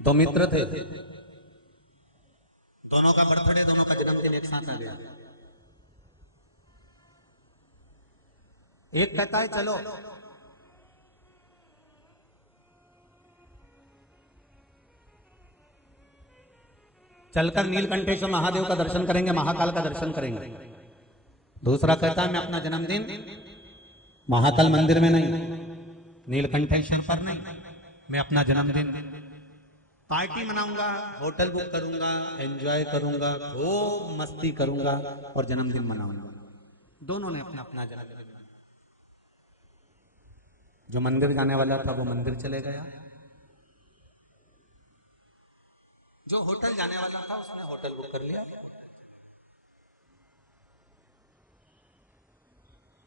2 मित्र थे, दोनों का बर्थडे, दोनों का जन्मदिन एक साथ आ गया। एक कहता है चलो चलकर नीलकंठेश्वर महादेव का दर्शन करेंगे, महाकाल का दर्शन करेंगे। दूसरा कहता है मैं अपना जन्मदिन महाकाल मंदिर में नहीं, नीलकंठेश्वर पर नहीं, मैं अपना जन्मदिन पार्टी मनाऊंगा, होटल बुक करूंगा, एंजॉय करूंगा, खूब मस्ती करूंगा और जन्मदिन मनाऊंगा। दोनों ने अपना अपना जन्मदिन। जो मंदिर जाने वाला था वो मंदिर चले गया, जो होटल जाने वाला था उसने होटल बुक कर लिया।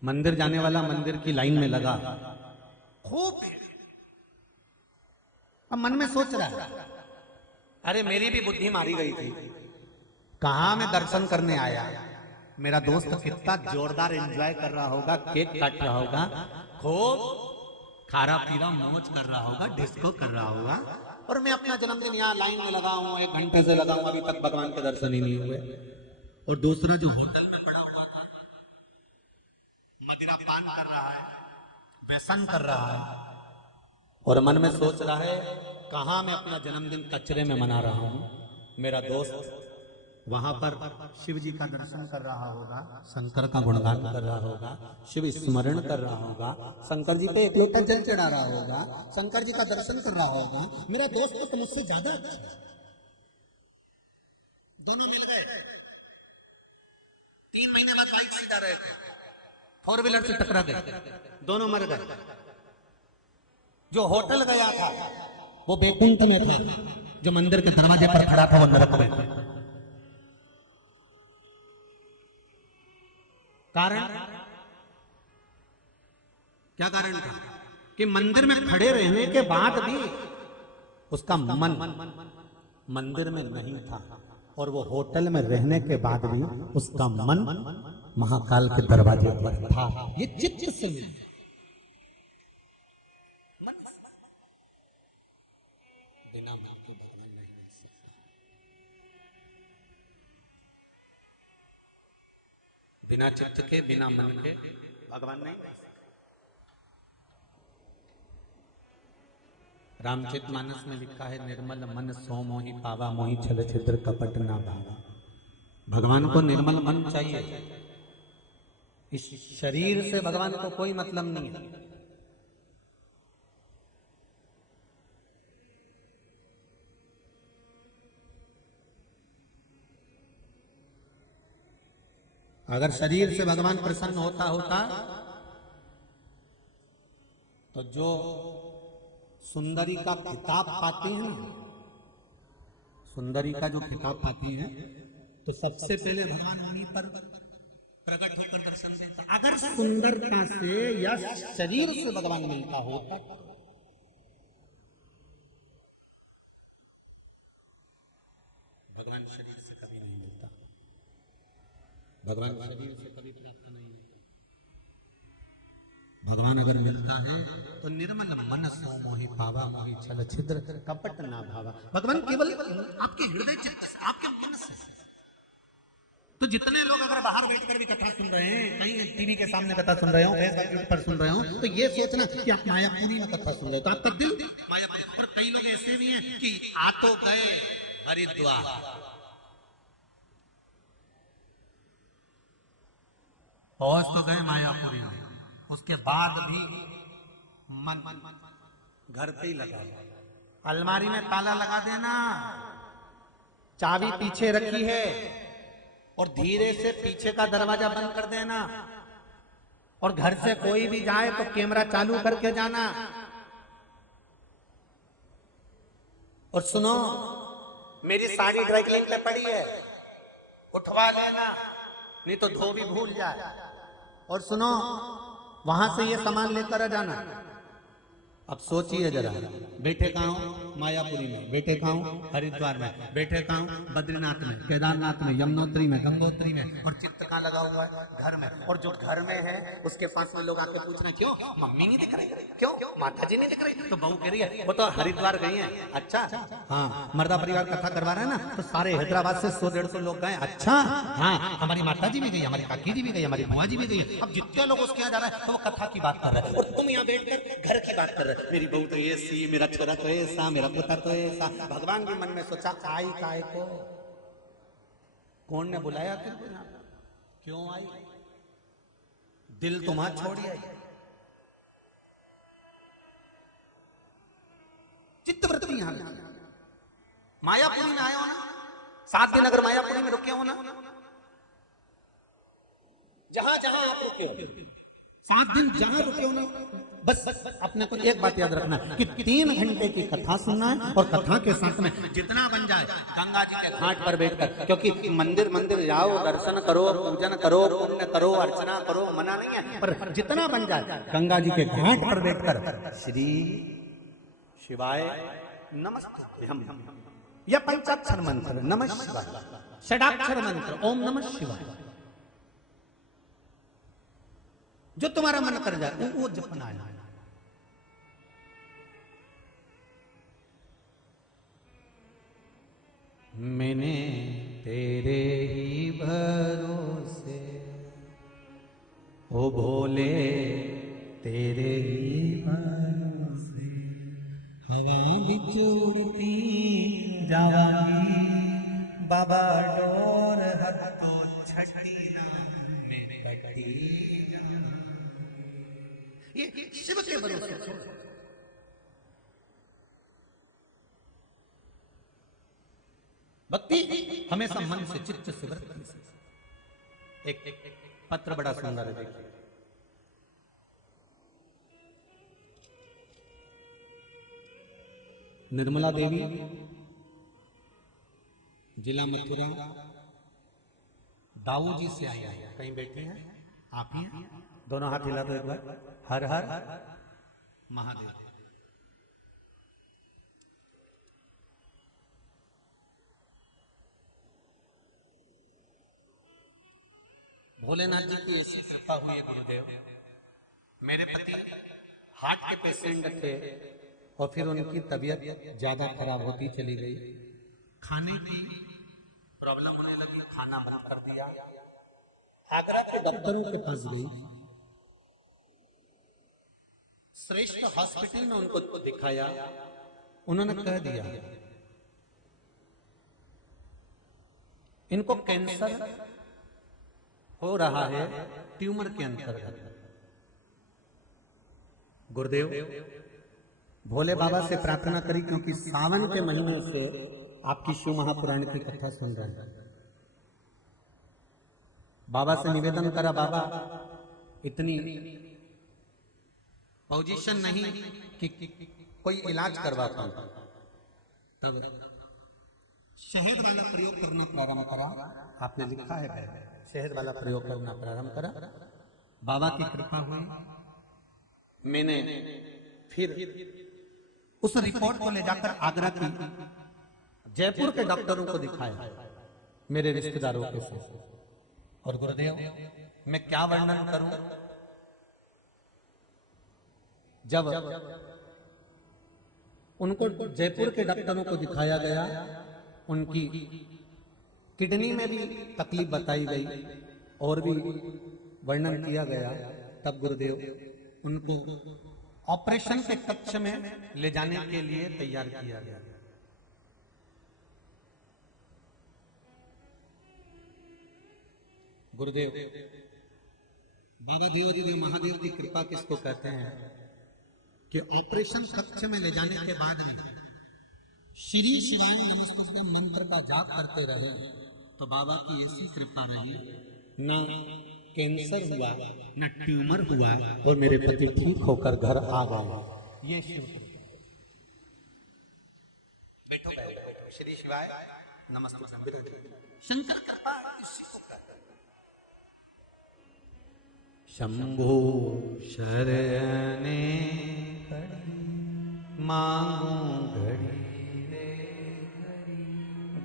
मंदिर जाने वाला मंदिर की लाइन में लगा, खूब। अब मन में सोच रहा है, अरे मेरी भी बुद्धि मारी गई थी, कहां मैं दर्शन करने आया, मेरा दोस्त कितना जोरदार एंजॉय कर रहा होगा, केक काट रहा होगा, खूब खारा पीरा मौज कर रहा होगा, डिस्को कर रहा होगा, और मैं अपना जन्मदिन यहाँ लाइन में लगा हूं, 1 घंटे से लगा हूं, अभी तक भगवान के दर्शन ही नहीं हुए। और दूसरा जो होटल में पड़ा हुआ था, मदिरा पान कर रहा है, व्यसन कर रहा है, और मन में सोच रहा है कहां मैं अपना जन्मदिन कचरे में मना रहा हूं। मेरा दोस्त वहां पर शिव जी का दर्शन कर रहा होगा, शंकर का गुणगान कर रहा होगा, शिव स्मरण कर रहा होगा, शंकर जी पे 1 लोटा जल चढ़ा रहा होगा, शंकर जी का दर्शन कर रहा होगा। मेरा दोस्त तो मुझसे ज्यादा अच्छा है। दोनों मिल गए, 3 महीने बाद बाइक से जा रहे थे, 4 व्हीलर से टकरा गए, दोनों मर गए। जो होटल गया था वो बैकुंठ में था, जो मंदिर के दरवाजे पर खड़ा था वो नरक में था। कारण क्या कारण था कि मंदिर में खड़े रहने के बाद भी उसका मन मंदिर में नहीं था, और वो होटल में रहने के बाद भी उसका मन महाकाल के दरवाजे पर था। ये चित्त से बिना मन के भगवान नहीं मिल सकता, बिना चित्त के बिना मन के भगवान नहीं मिल सकता। रामचरितमानस में लिखा है, निर्मल मन सो मोहि पावा, मोहि छल छिद्र कपट ना भावा। भगवान को निर्मल मन चाहिए, इस शरीर से भगवान को कोई मतलब नहीं है। अगर शरीर से भगवान प्रसन्न होता तो जो सुंदरी का खिताब पाती है ना, सुंदरी का जो खिताब पाती है, तो सबसे पहले भगवान उन्हीं पर प्रकट होकर दर्शन देता। अगर सुंदरता से या शरीर से भगवान मिलता होता, भगवान शरीर से कभी नहीं मिलता, भगवान शरीर से कभी प्राप्त नहीं होता। भगवान अगर मिलता है तो निर्मल मन सो मोहि पावा, मोहि छल छिद्र कपट ना भावा। भगवान केवल आपके हृदय चित्त से, आपके मन से। तो जितने लोग अगर बाहर बैठकर भी कथा सुन रहे हैं, कहीं टीवी के सामने कथा सुन रहे हो, फेसबुक पर सुन रहे हो, तो ये सोचना कि आप मायापुरी में कथा सुन रहे हो, तो आपका दिल मायापुरी। और कई लोग ऐसे भी हैं कि आ तो गए हरिद्वार, पहुंच तो गए मायापुरी में, उसके बाद भी मन घर पे ही लगा। अलमारी में ताला लगा देना, चाबी पीछे रखी है, और धीरे से पीछे का दरवाजा बंद कर देना, और घर से कोई भी जाए तो कैमरा चालू करके जाना। और सुनो, मेरी साड़ी ड्राई क्लीन पे पड़ी है, उठवा लेना, नहीं तो धो भी भूल जाए। और सुनो, वहां से ये सामान लेकर आ जाना। अब सोचिए जरा, बैठे कहाँ हो मायापुरी में, बैठे कहाँ हो हरिद्वार में, बैठे कहाँ हो बद्रीनाथ में, केदारनाथ में, यमुनोत्री में, गंगोत्री में, और चित्त कहाँ लगा हुआ है घर में। और जो घर में है उसके पास में लोग आके पूछना, क्यों मम्मी नहीं दिख रही, क्यों माता जी नहीं दिख रही, तो बहू कह रही है वो तो हरिद्वार गई है। अच्छा, हाँ, मर्दा परिवार कथा करवा रहा है ना, तो सारे हैदराबाद से 100-150 लोग गए। अच्छा, हाँ, हमारी माता जी भी गई, हमारी काकी जी भी गई, हमारी बुआ जी भी गई। अब जितने लोग उसके यहाँ जा रहे हैं तो वो कथा की बात कर रहे हैं, और तुम यहाँ बैठकर घर की बात कर रहे हो। मेरी बहू तो ऐसी, मेरा छोरा तो ऐसा, मेरा पुत्र तो ऐसा। भगवान भी मन में सोचा, आई काय को, कौन ने बुलाया तुमको, क्यों आई, दिल तुम्हारा छोड़ आई। चित्तवृत्ति यहां मायापुरी में आए हो ना, 7 दिन अगर मायापुरी में रुके हो ना, जहां जहां आप रुके हो, 7 दिन जहां रुके हो ना, बस अपने को एक बात याद रखना कि 3 घंटे की कथा सुनना है, और कथा के साथ में जितना बन जाए गंगा जी के घाट पर बैठकर, क्योंकि मंदिर मंदिर जाओ, दर्शन करो, पूजन करो, पुण्य करो, अर्चना करो, मना नहीं है, पर जितना बन जाए गंगा जी के घाट पर बैठकर श्री शिवाय नमस्तुभ्यम, या पंचाक्षर मंत्र नमः शिवाय, षडाक्षर मंत्र ओम नमः शिवाय, जो तुम्हारा मन कर जाए वो जपना है। मैंने तेरे ही भरोसे, ओ भोले तेरे ही भरोसे, हवा बिच उड़ती जावांगी, बाबा डोर हत्तो छठी ना में कटी। ये शिव के भरोसे। भक्ति हमेशा मन से चित्त से वृत्ति से। एक पत्र बड़ा सुंदर है, देखिए। निर्मला देवी, जिला मथुरा, दाऊ जी से आई है। कहीं बैठे हैं आप ही हैं? दोनों हाथ हिला दो एक बार। हर हर महादेव। भोलेनाथ जी की ऐसी कृपा हुई है गुरुदेव, मेरे पति हार्ट के पेशेंट थे और फिर उनकी तबीयत ज्यादा खराब होती चली गई, खाने की प्रॉब्लम होने लगी, खाना बंद कर दिया। आगरा के डॉक्टरों के पास गई, श्रेष्ठ हॉस्पिटल में उनको दिखाया। उन्होंने कह दिया इनको कैंसर हो रहा है ट्यूमर के अंतर्गत। गुरुदेव भोले बाबा से प्रार्थना करी, क्योंकि सावन के महीने से आपकी शिव महापुराण की कथा सुन रहे हैं। बाबा से निवेदन करा, बाबा इतनी पोजीशन नहीं कि कोई इलाज करवा पाऊं। तब शहद वाला प्रयोग करना प्रारंभ करा। आपने लिखा है, शहद वाला प्रयोग करना प्रारंभ करा। बाबा की कृपा हुई, मैंने फिर उस रिपोर्ट को ले जाकर आगरा की जयपुर के डॉक्टरों को दिखाया, मेरे रिश्तेदारों के साथ। और गुरुदेव मैं क्या वर्णन करूं, जब उनको जयपुर के डॉक्टरों को दिखाया गया, उनकी किडनी में भी तकलीफ बताई गई और भी वर्णन किया गया। तब गुरुदेव उनको ऑपरेशन के कक्ष में ले जाने के लिए तैयार किया गया। गुरुदेव बाबा देवदेव महादेव की कृपा किसको कहते हैं कि ऑपरेशन कक्ष में ले जाने के बाद में श्री शिवाय नमस्तुभ्यं मंत्र का जाप करते रहे, तो बाबा की ऐसी कृपा रही, न कैंसर हुआ न ट्यूमर हुआ और मेरे पति ठीक होकर घर आ गए। ये शिव बैठो बैठो, श्री शिवाय नमस्तुभ्यं। शंकर कृपा इसी को कहते हैं। शंभो शरणे मांगू घड़ी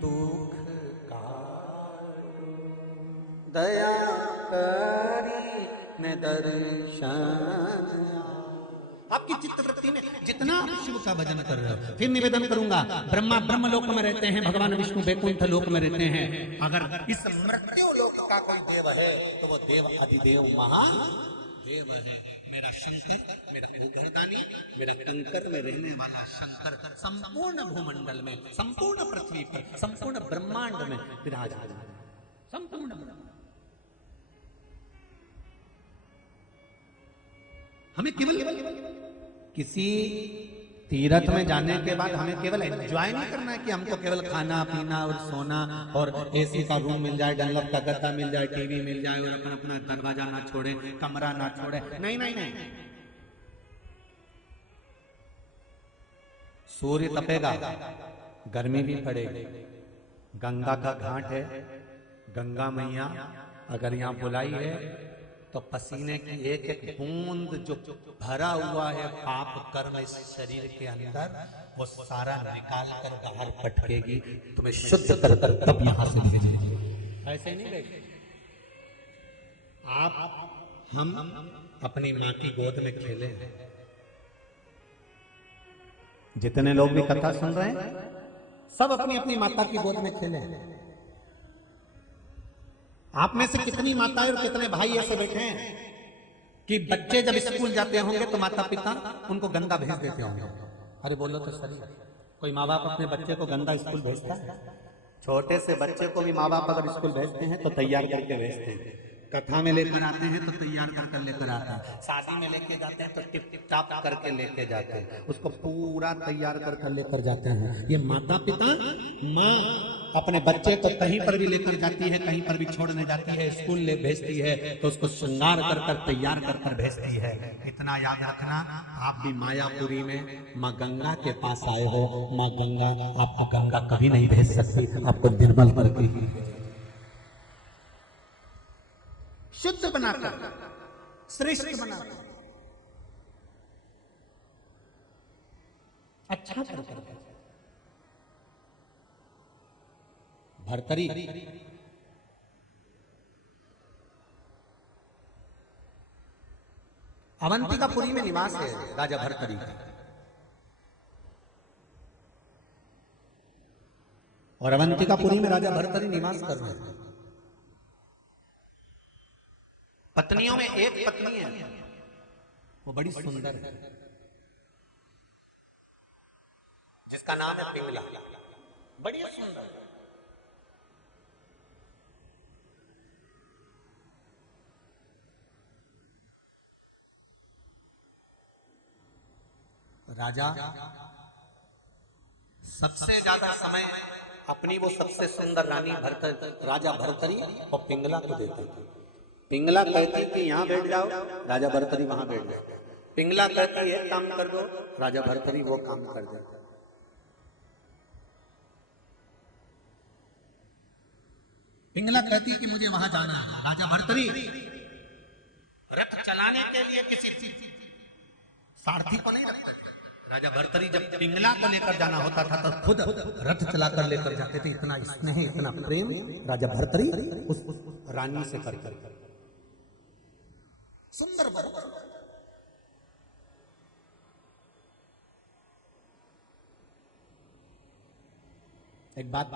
दुख काटो, दया करी ने दर्शन। आपकी चित्तवृत्ति में जितना शिव का भजन कर रहे हो, फिर निवेदन करूंगा, ब्रह्मा ब्रह्म लोक में रहते हैं, भगवान विष्णु वैकुंठ लोक में रहते हैं। अगर इस मृत्यु लोक का कोई देव है तो वो देव अधिदेव महादेव है। मेरा शंकर, मेरा भूगर्दानी, मेरा कंकर में रहने वाला शंकर संपूर्ण भूमंडल में, संपूर्ण पृथ्वी पर, संपूर्ण ब्रह्मांड में विराजमान है। संपूर्ण हमें केवल किसी तीर्थ में जाने के बाद हमें केवल एंजॉय नहीं करना है कि हमको केवल खाना पीना और सोना और एसी का रूम मिल जाए, डनलप का गद्दा मिल जाए, टीवी मिल जाए और अपना अपना दरवाजा ना छोड़े, कमरा ना छोड़े। नहीं नहीं नहीं, सूर्य तपेगा, गर्मी भी पड़ेगी, गंगा का घाट है, गंगा मैया अगर यहाँ बुलाई है तो पसीने की एक एक बूंद जो भरा हुआ है पाप कर्म इस शरीर के अंदर, वो सारा निकाल कर बाहर पटकेगी, तुम्हें शुद्ध कर कर तब यहां से भेजेगी। ऐसे नहीं बैठे आप, हम अपनी माँ की गोद में खेले हैं। जितने लोग भी कथा सुन रहे हैं सब अपनी अपनी माता की गोद में खेले हैं। आप में से कितनी माताएं और कितने भाई ऐसे बैठे हैं कि बच्चे जब स्कूल जाते होंगे तो माता पिता उनको गंदा भेज देते होंगे? अरे बोलो तो सही, कोई माँ बाप अपने बच्चे को गंदा स्कूल भेजता है? छोटे से बच्चे को भी माँ बाप अगर स्कूल भेजते हैं तो तैयार करके भेजते हैं, कथा में लेकर आते हैं तो तैयार कर लेकर आता है, शादी में लेके जाते हैं तो टिप टिप टाप करके लेके जाते हैं, उसको पूरा तैयार कर लेकर जाते हैं। ये माता पिता, माँ अपने बच्चे को कहीं पर भी लेकर जाती है, कहीं पर भी छोड़ने जाती है, स्कूल ले भेजती है तो उसको श्रृंगार कर तैयार कर भेजती है। इतना याद रखना, आप भी मायापुरी में माँ गंगा के पास आए हो, माँ गंगा आपको गंगा कभी नहीं भेज सकती, आपको निर्मल करती है, शुद्ध बनाकर, श्रेष्ठ बनाकर, अच्छा कर भर्तरी अवंतिकापुरी में निवास है राजा भर्तरी का, और अवंतिकापुरी में राजा भर्तरी निवास कर रहे हैं। पत्नियों में एक पत्नी है, वो बड़ी सुंदर है, जिसका नाम है पिंगला, बड़ी सुंदर। राजा सबसे ज्यादा समय अपनी वो सबसे सुंदर रानी राजा भर्तरी और पिंगला को देते थे। पिंगला कहती कि यहाँ बैठ जाओ, राजा भर्तरी वहां बैठ जाओ। पिंगला कहती है काम कर दो, राजा भर्तरी वो काम कर देता। पिंगला कहती है कि मुझे वहां जाना है, राजा भर्तरी रथ चलाने के लिए किसी सारथी को नहीं रखता। राजा भर्तरी जब पिंगला को लेकर जाना होता था तो खुद रथ चलाकर लेकर जाते थे। इतना स्नेह, इतना प्रेम राजा भर्तरी उस रानी से करते। सुंदर बरोबर। एक बात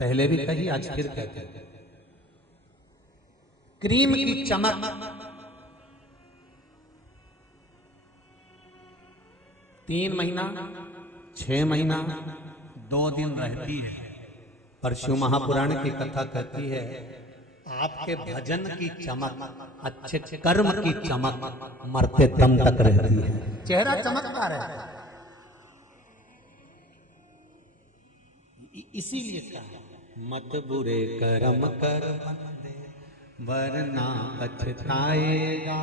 पहले भी कही, आज फिर कहते हैं, क्रीम की चमक 3 महीना, 6 महीना, 2 दिन रहती है, पर शिव महापुराण की कथा कहती है आपके भजन की चमक, अच्छे कर्म की चमक मरते दम तक रहती है। चेहरा चमकता रहता है। इसीलिए कहा मत बुरे कर्म कर बंदे वरना पछताएगा,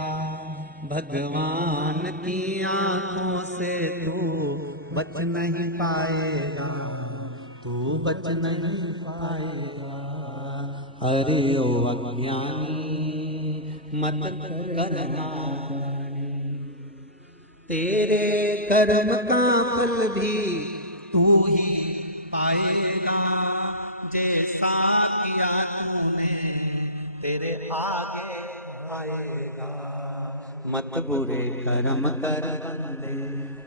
भगवान की आंखों से तू बच नहीं पाएगा, तू बच नहीं पाएगा। अरे ओ अज्ञानी मत करना, तेरे कर्म का फल भी तू ही पाएगा, जैसा किया तूने तेरे आगे आएगा। मत बुरे कर्म कर बंदे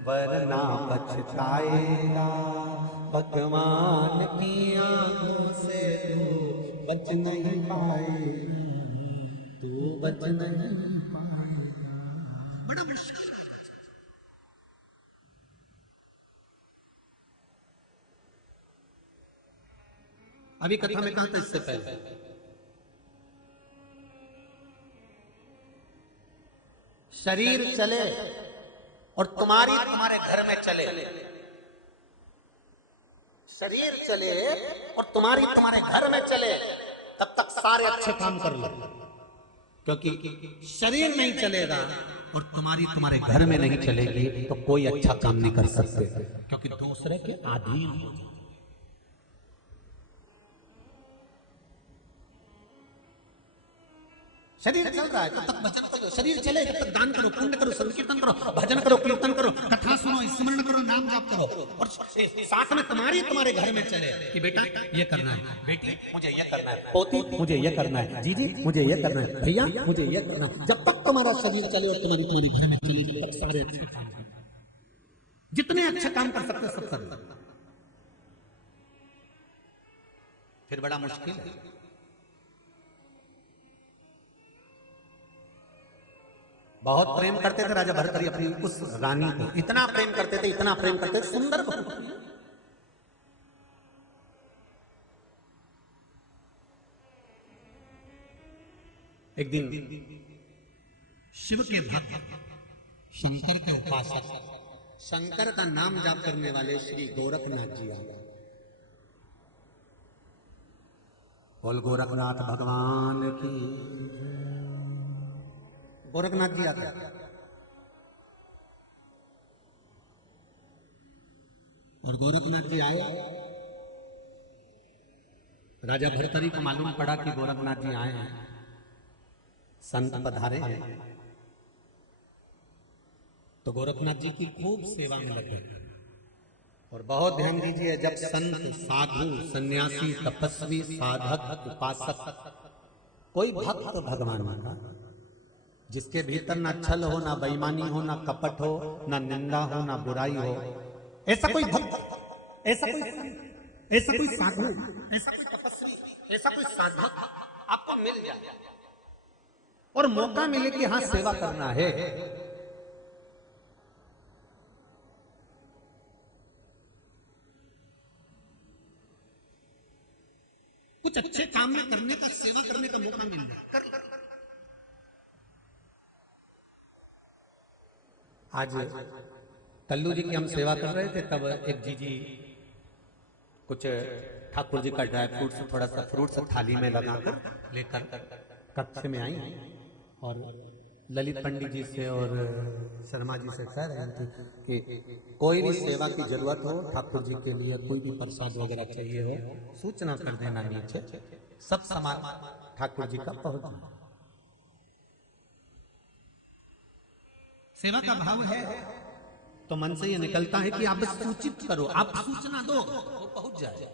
वरना पछताएगा, भगवान की आंखों से तू बच नहीं पाएगा, तू बच नहीं पाएगा। बड़ा मुश्किल। अभी कथा में कहा था इससे पहले, शरीर चले और तुम्हारे घर में चले, शरीर चले और तुम्हारे घर में चले, तब तक सारे अच्छे काम कर लो। क्योंकि शरीर नहीं चलेगा और तुम्हारे घर में नहीं चलेगी तो कोई अच्छा काम नहीं कर सकते, क्योंकि दूसरे के अधीन हो जाओ। शरीर चल रहा है तब तक भजन करो, शरीर चले तब तक दान करो, पुण्य करो, संकीर्तन करो, भजन करो, कीर्तन करो, कथा सुनो, स्मरण करो, नाम जाप करो। और साथ में तुम्हारे घर में चले कि बेटा ये करना है, बेटी मुझे ये करना है, पोती मुझे ये करना है, जीजी मुझे ये करना है, भैया मुझे ये करना है। जब तक तुम्हारा शरीर चले और तुम्हारे घर में चले, जब तक सारे अच्छे काम करो, जितने अच्छे काम कर सकते सब कर लो। फिर बड़ा मुश्किल है। बहुत प्रेम करते थे राजा भर्तरी अपनी उस रानी को, इतना प्रेम करते थे, इतना प्रेम करते थे, सुंदर को। एक दिन शिव के भक्त शंकर के उपासक शंकर का नाम जाप करने वाले श्री गोरखनाथ जी आए। बोल गोरखनाथ भगवान की। गोरखनाथ जी आते और गोरखनाथ जी आए। राजा भर्तरी को मालूम पड़ा कि गोरखनाथ जी आए हैं, संत पधारे हैं, तो गोरखनाथ जी की खूब सेवा में लगे। और बहुत ध्यान दीजिए, जब संत साधु सन्यासी तपस्वी साधक उपासक कोई भक्त भगवान का जिसके भीतर ना छल हो, ना बेईमानी हो, ना कपट हो, ना निंदा हो, ना बुराई हो, ऐसा कोई भक्त, ऐसा कोई साधु, ऐसा कोई तपस्वी, ऐसा कोई साधक आपको मिल जाए और मौका मिले कि हाँ सेवा करना है, कुछ अच्छे काम में करने का, सेवा करने का मौका मिल जाए। आज कल्लू जी की हम सेवा कर रहे थे, तब एक जीजी कुछ ठाकुर जी का ड्राई फ्रूट्स, थोड़ा सा फ्रूट्स थाली में लगाकर लेकर कक्ष में आई और ललित पंडित जी से और शर्मा जी से कह रहे थे कि कोई भी सेवा की जरूरत हो, ठाकुर जी के लिए कोई भी प्रसाद वगैरह चाहिए हो, सूचना कर देना, नीचे सब सामान ठाकुर जी का पहुंच जाए। सेवा का भाव है तो मन से ये निकलता है कि आप सूचित करो, आप सूचना दो, वो पहुंच जाए।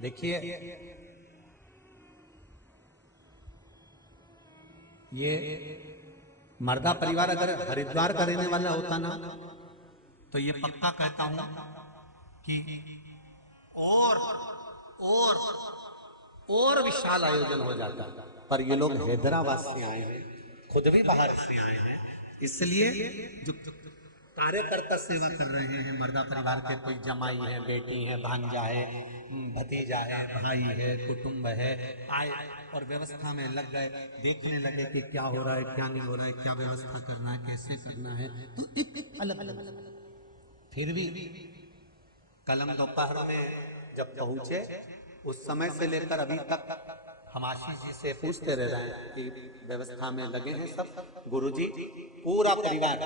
देखिए, ये मर्दा परिवार अगर हरिद्वार का रहने वाला होता ना, तो ये पक्का कहता हूं कि और विशाल आयोजन हो जाता। पर ये लोग हैदराबाद से आए हैं, खुद भी बाहर से आए हैं, इसलिए जो कार्यकर्ता सेवा कर रहे हैं मर्दा परिवार के, कोई जमाई है, बेटी है, भांजा है, भतीजा है, भाई है, कुटुंब है, आए और व्यवस्था में लग गए, देखने लगे कि क्या हो रहा है, क्या नहीं हो रहा है, क्या व्यवस्था करना है, कैसे करना है, तो एक अलग अलग। फिर भी कलम दोपहर में जब पहुंचे, उस समय से लेकर अभी तक हम आशीष जी से पूछते रह रहे हैं कि व्यवस्था में लगे हैं सब गुरुजी, पूरा परिवार,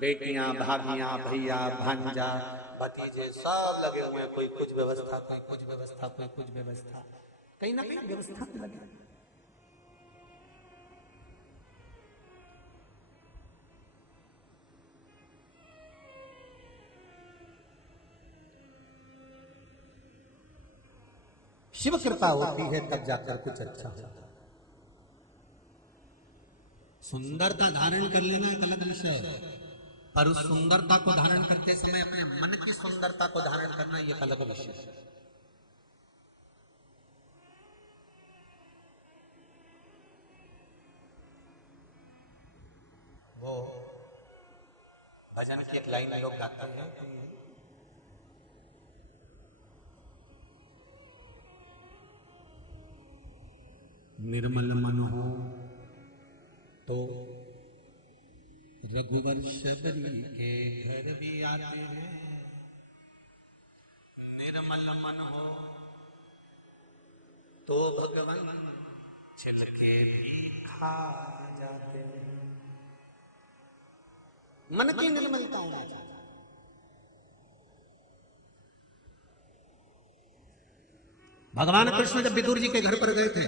बेटियां, भाभियां, भैया, भांजा, भतीजे सब लगे हुए हैं, कोई कुछ व्यवस्था, कोई कुछ व्यवस्था, कोई कुछ व्यवस्था, कहीं ना कहीं व्यवस्था में लगे। शिव कृपा होती है तब जाकर कुछ अच्छा होता है। सुंदरता धारण कर लेना एक अलग विषय, पर उस सुंदरता को धारण करते समय अपने मन की सुंदरता को धारण करना ये अलग विषय है। वो भजन की एक लाइन लोग गाते हैं, निर्मल मन हो तो रघुवर शबरी के घर भी आते हैं, निर्मल मन हो तो भगवान छिलके भी खा जाते हैं। मन की निर्मलता होना चाहिए। भगवान कृष्ण जब विदुर जी के घर पर गए थे,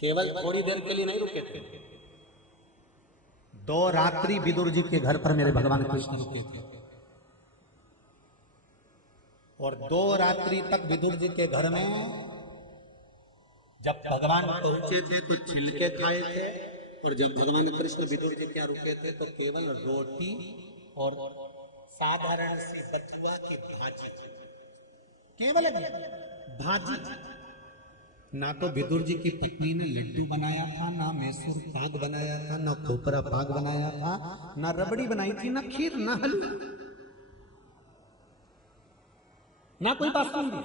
केवल थोड़ी देर के लिए नहीं रुके थे, 2 रात्रि विदुर जी के घर पर मेरे भगवान कृष्ण रुके थे। और 2 रात्रि तक विदुर जी के घर में जब भगवान पहुंचे थे तो छिलके खाए थे, और जब भगवान कृष्ण विदुर जी क्या रुके थे तो केवल रोटी और साधारण सी बथुआ की भाजी, केवल भाजी, ना तो विदुर जी की पत्नी ने लड्डू बनाया था, ना मैसूर पाक बनाया था, ना खोपरा पाक बनाया था, ना रबड़ी बनाई थी, ना खीर, ना हलवा, ना कोई बासुंदी।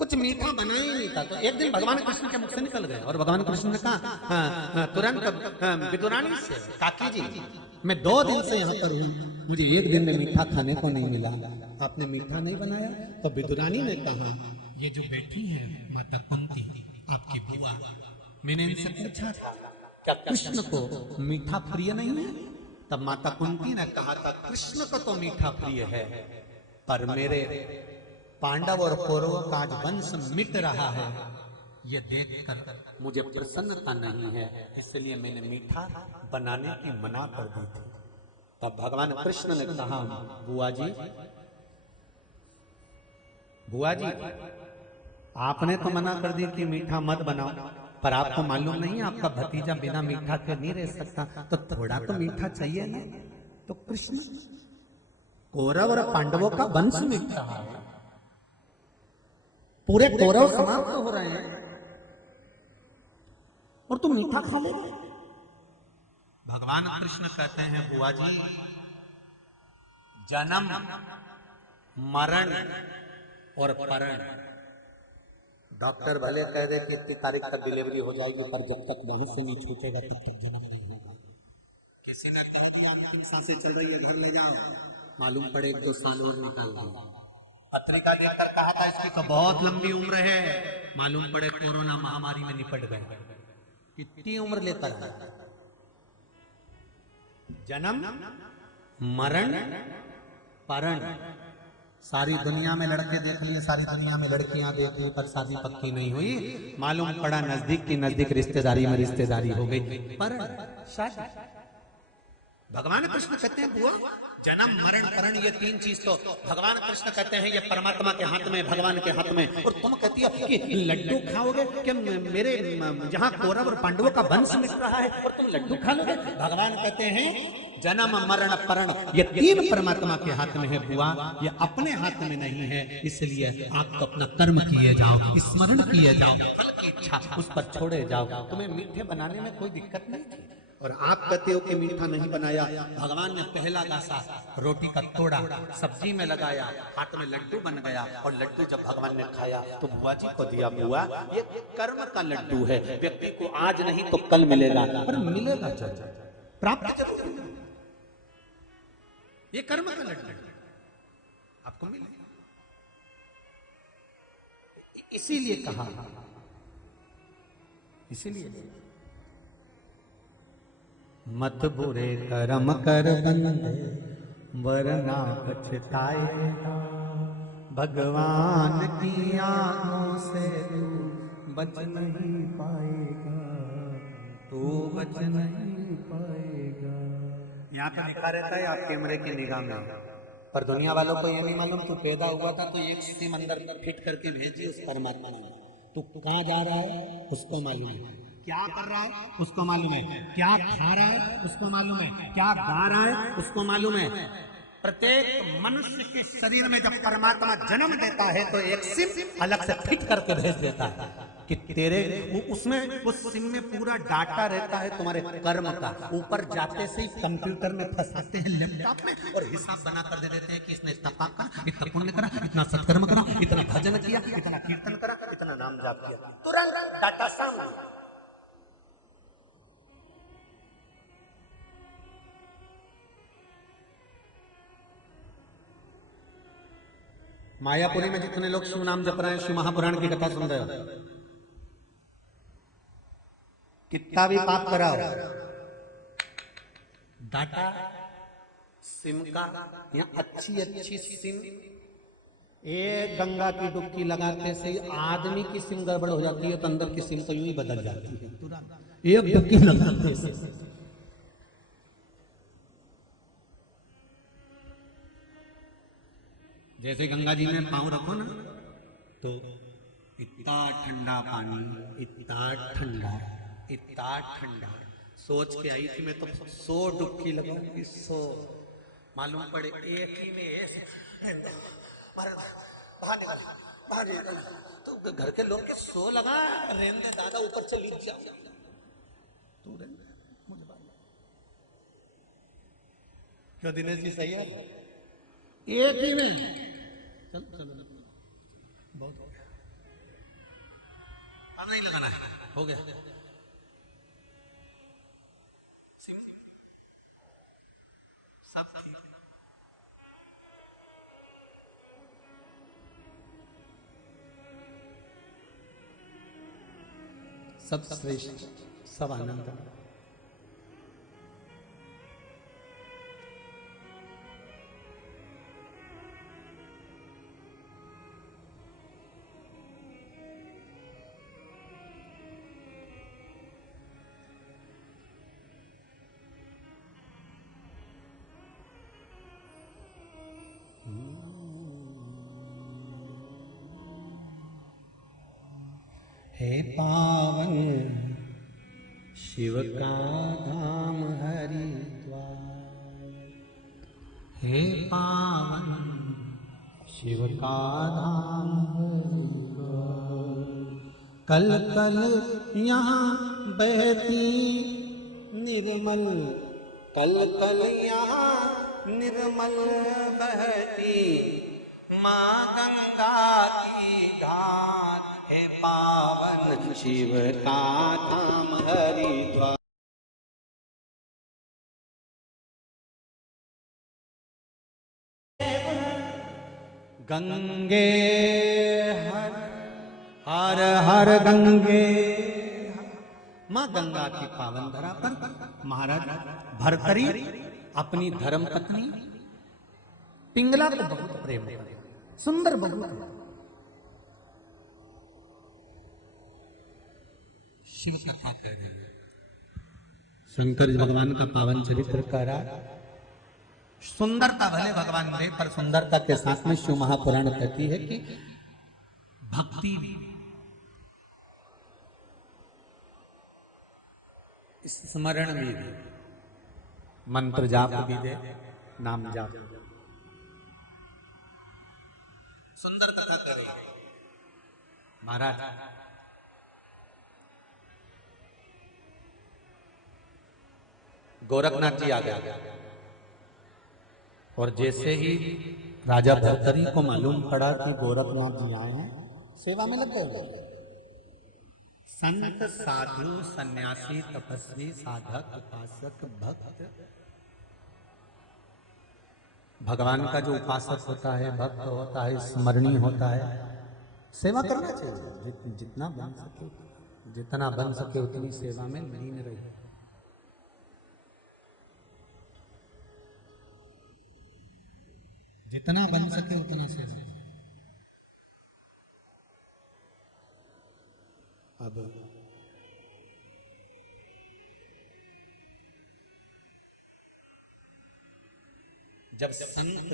कुछ मीठा बना ही नहीं था। तो एक दिन भगवान कृष्ण के मुख से निकल गए और भगवान कृष्ण ने कहा तुरंत विदुरानी से, काकी जी मैं 2 दिन से यहाँ पर हूँ, मुझे एक दिन में मीठा खाने को नहीं मिला, आपने मीठा नहीं बनाया। तो विदुरानी ने कहा ये जो बैठी है माता कुंती आपकी बुआ, मैंने इनसे पूछा था क्या कृष्ण को मीठा प्रिय नहीं है? तब माता कुंती ने कहा था कृष्ण को तो मीठा प्रिय है, पर मेरे पांडव और कौरवों का आज वंश मिट रहा है, ये देखकर मुझे प्रसन्नता नहीं है, इसलिए मैंने मीठा बनाने की मना कर दी थी। तब भगवान कृष्ण ने कहा बुआ जी आपने तो मना कर दी कि मीठा मत बनाओ, पर आपको मालूम नहीं आपका भतीजा बिना मीठा के नहीं रह सकता, तो थोड़ा तो मीठा चाहिए ना। तो कृष्ण कौरव और पांडवों का वंश मिट रहा है, पूरे कौरव समाप्त हो रहे हैं और तुम मीठा खा ले। भगवान कृष्ण कहते हैं बुआ जी जन्म मरण और परण, डॉक्टर भले कह दे कि इतनी तारीख तक डिलीवरी हो जाएगी, पर जब तक वहां से नहीं छूटेगा तब तक जन्म नहीं होगा। किसी ने कह दिया अंतिम सांसें चल रही है घर ले जाओ, मालूम पड़े 1-2 साल और निकाल दो। पत्रिका देखकर कहा था इसकी तो बहुत लंबी उम्र है, मालूम पड़े कोरोना महामारी में निपट गए। कितनी उम्र लेता है? जन्म मरण परण, सारी दुनिया में लड़के देख लिए, सारी दुनिया में लड़कियां देख ली, पर शादी पक्की नहीं हुई। मालूम पड़ा नजदीक की नजदीक रिश्तेदारी में रिश्तेदारी हो गई, पर शादी। भगवान कृष्ण कहते हैं बुआ जन्म मरण परण ये 3 चीज तो भगवान कृष्ण कहते हैं ये परमात्मा के हाथ में, भगवान के हाथ में, और तुम कहती हो कि लड्डू खाओगे कि मेरे जहाँ कौरव और पांडवों का वंश मिट रहा है और तुम लड्डू खा लोगे। भगवान कहते हैं जन्म मरण परण ये 3 परमात्मा के हाथ में है बुआ, ये अपने हाथ में नहीं है, इसलिए आप तो अपना कर्म किए जाओ, स्मरण किए जाओ, फल की इच्छा उस पर छोड़े जाओ। तुम्हें मीठे बनाने में कोई दिक्कत नहीं थी और आप कहते हो कि मीठा नहीं बनाया। भगवान ने पहला गासा रोटी का तोड़ा, सब्जी में लगाया, हाथ में लड्डू बन गया, और लड्डू जब भगवान ने खाया तो बुआ जी को दिया। बुआ ये कर्म का लड्डू है, व्यक्ति को आज नहीं तो कल मिलेगा, पर मिलेगा प्राप्त जरूर होगा। ये कर्म का लड्डू आपको मिलेगा, इसीलिए कहा, इसीलिए मत बुरे कर्म कर बंदे वरना पछताएगा, भगवान की आंखों से तू बच नहीं पाएगा, तू बच नहीं पाएगा। यहाँ पे लिखा रहता है आप कैमरे की निगाह में, पर दुनिया वालों को ये नहीं मालूम तू पैदा हुआ था तो एक सिम अंदर फिट करके भेजी उस परमात्मा ने। तू कहाँ जा रहा है उसको मालूम है, क्या कर रहा है उसको मालूम है, क्या खा रहा है उसको मालूम है, क्या गा रहा है उसको मालूम है। प्रत्येक मनुष्य के शरीर में जब परमात्मा जन्म देता है तो एक सिम अलग से फिट करके भेज देता है कि तेरे उसमें उस सिम में पूरा डाटा रहता है तुम्हारे कर्म का। ऊपर जाते से ही कंप्यूटर में फंसाते हैं लैपटॉप में और हिसाब बना कर दे देते हैं कि इसने इतना पाप करा, इतना पुण्य करा, इतना सत्कर्म करा, इतना भजन किया, इतना कीर्तन करा, इतना नाम जाप किया, तुरंत डाटा सामने। मायापुरी में जितने लोग शिव नाम जप रहे हैं, शिव महापुराण की कथा सुन रहे हो, कितना भी पाप कराओ, डाटा सिम का या अच्छी सिम, एक गंगा की डुबकी लगाते से आदमी की सिम गड़बड़ हो जाती है तो अंदर की सिम तो यूं ही बदल जाती है, एक डुबकी लगाते से। जैसे गंगा जी में पांव रखो ना तो इतना ठंडा पानी, इतना ठंडा, इतना ठंडा। सोच के आई थी मैं तो 100 डुबकी लगाऊंगी, 100। मालूम पड़े एक ही में बाहर निकल। तो घर के लोग के सो लगा, रहने दे दादा, ऊपर से लीच जा, तू रहने दे, मुझे बात क्यों दिनेश जी सही है? एक ही में चल चल, बहुत हो गया, अब नहीं लगाना है, हो गया। सब ठीक है। सब श्रेष्ठ, सब आनंद। हे पावन शिव का धाम हरिद्वार, हे पावन शिव का धाम हरिद्वार, कल कल यहाँ बहती निर्मल, कल कल यहाँ निर्मल बहती माँ गंगा की धार, हे पावन शिव का धाम हरिद्वार। गंगे हर हर हर गंगे, माँ गंगा की पावन धरा पर महाराज भर्तरी अपनी धर्म पत्नी पिंगला को बहुत प्रेम करे, सुंदर बहुत। शिव कथा कह रही है, शंकर भगवान का पावन चरित्र कह रहा। सुंदरता भले भगवान दे, पर सुंदरता के साथ में शिव महापुराण कहती है कि भक्ति स्मरण भी दे, मंत्र जाप भी दे, नाम जाप। सुंदर कथा कर रही है महाराज। गोरखनाथ जी आ गया और जैसे ही राजा भर्तरी को मालूम पड़ा कि गोरखनाथ जी आए हैं, सेवा में लग गए। संत साधु सन्यासी तपस्वी साधक उपासक भक्त, भगवान का जो उपासक होता है, भक्त होता है, स्मरणीय होता है, सेवा करना चाहिए। जितना बन सके उतनी सेवा में लीन रहे। जितना बन सके उतना सेवा। अब जब संत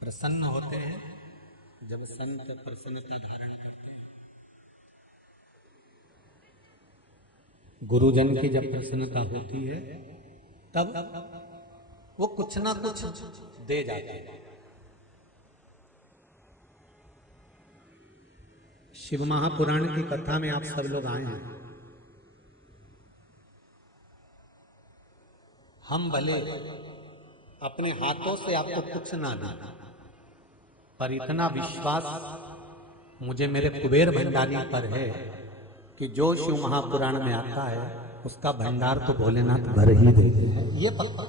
प्रसन्न होते हैं, जब संत प्रसन्नता धारण करते हैं, गुरुजन की जब प्रसन्नता होती है, तब वो कुछ ना कुछ दे जाते हैं। शिव महापुराण की कथा में आप सब लोग आए हैं। हम भले अपने हाथों से आपको कुछ ना दें, पर इतना विश्वास मुझे मेरे कुबेर भंडारी पर है कि जो शिव महापुराण में आता है उसका भंडार तो भोलेनाथ भर ही देते हैं। ये पक्का।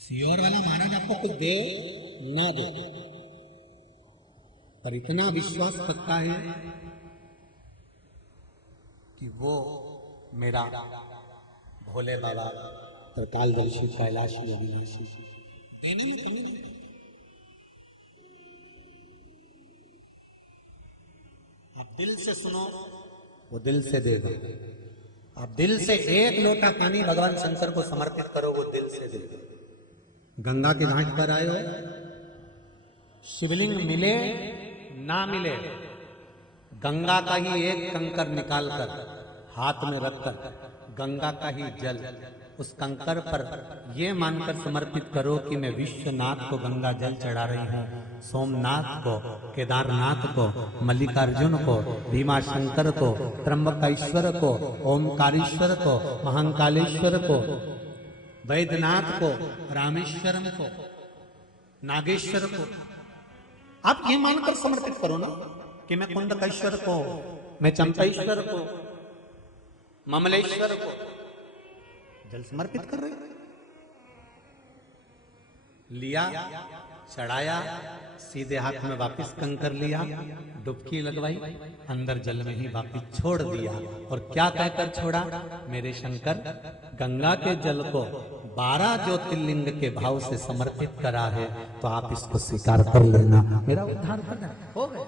सियोर वाला महाराज आपको कुछ दे ना दे, पर इतना विश्वास पक्का है कि वो मेरा भोले बाबा त्रिकालदर्शी कैलाशी अविनाशी देने में कमी नहीं। आप दिल से सुनो, वो दिल से देगा। आप दिल से एक लोटा पानी भगवान शंकर को समर्पित करो, वो दिल से देगा। गंगा के घाट पर आए हो, शिवलिंग मिले ना मिले, गंगा का ही एक कंकर निकालकर हाथ में रखकर गंगा का ही जल उस कंकर पर ये मानकर समर्पित करो कि मैं विश्वनाथ को गंगा जल चढ़ा रही हूँ, सोमनाथ को, केदारनाथ को, मल्लिकार्जुन को, भीमाशंकर को, त्र्यंबकेश्वर को, ओमकारेश्वर को, महाकालेश्वर को, वैद्यनाथ को, रामेश्वरम को, नागेश्वर को। आप ये मानकर समर्पित करो ना कि मैं कुंडकेश्वर को, मैं चंपेश्वर को, ममलेश्वर को जल समर्पित कर रहे। लिया, चढ़ाया, सीधे हाथ में वापस कंकर लिया, डुबकी लगवाई, अंदर जल में ही वापस छोड़ दिया। और क्या कहकर छोड़ा? मेरे शंकर गंगा के जल को 12 ज्योतिर्लिंग के भाव से समर्पित करा है, तो आप इसको स्वीकार कर लेना, मेरा उद्धार करना हो गया।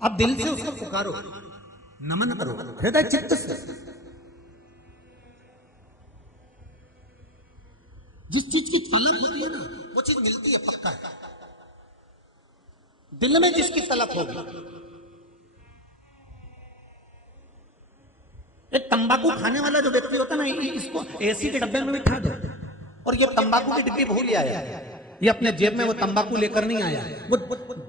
अब दिल से उसको पुकारो, नमन करो, हृदय चित्त से। जिस चीज की तलब होती है ना, वो चीज मिलती है, पक्का है। दिल में जिसकी तलब होगी, एक तंबाकू खाने वाला जो व्यक्ति होता है ना, इसको एसी के डब्बे में बिठा दो और ये तंबाकू की डिब्बी भूल आया, ये अपने जेब में वो तंबाकू लेकर नहीं आया, वो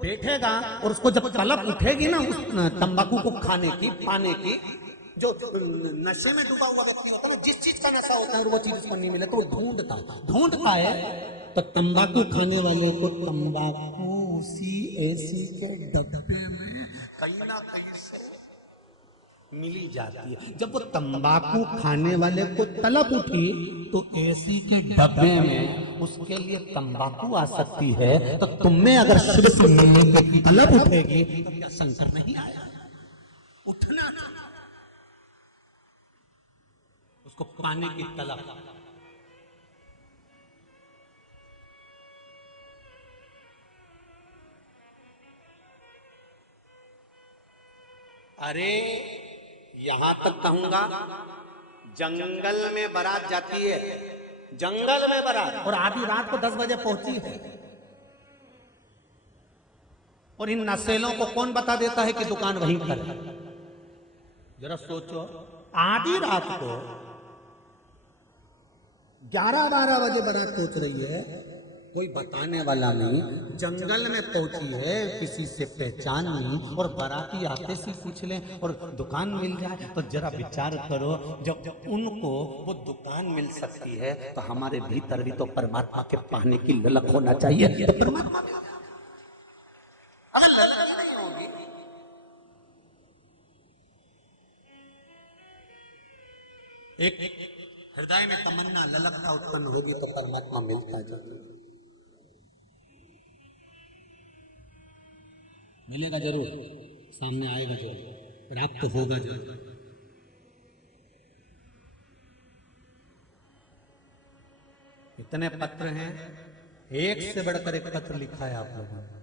बैठेगा और उसको जब तलब उठेगी ना उस तंबाकू को खाने की, पाने की, जो नशे में डूबा हुआ व्यक्ति होता है ना, जिस चीज का नशा होता है और वो चीज उसको नहीं मिले तो वो ढूंढता है। तो तंबाकू खाने वाले को तंबाकू उसी एसी के डब्बे में कहीं ना कहीं से मिली जाती है। जब वो तंबाकू खाने वाले को तलब उठी तो एसी के डब्बे में उसके लिए तंबाकू आ सकती है, तो तुमने अगर शिव से मिलने की तलब उठेगी तो क्या शंकर नहीं आया? उठना था, उसको पाने की तलब। अरे यहां तक कहूंगा, जंगल में बारात जाती है, जंगल में बारात, और आधी रात को 10 बजे पहुंची है, और इन नशेलों को कौन बता देता है कि दुकान वहीं पर है? जरा सोचो, आधी रात को 11-12 बजे बारात पहुंच रही है, कोई बताने वाला नहीं, जंगल में पहुंची है, किसी से पहचान नहीं, और बाराती आते से पूछ ले और दुकान मिल जाए, तो जरा विचार करो, जब उनको वो दुकान मिल सकती है तो हमारे भीतर भी तो परमात्मा के पाने की ललक होना चाहिए। तो परमात्मा अगर ललक ही नहीं होगी, एक हृदय में तमन्ना ललकता उत्पन्न होगी तो परमात्मा मिलता जाएगा, मिलेगा जरूर, सामने आएगा जरूर, प्राप्त होगा जरूर। इतने पत्र हैं, एक से बढ़कर एक पत्र लिखा है आप लोगों ने,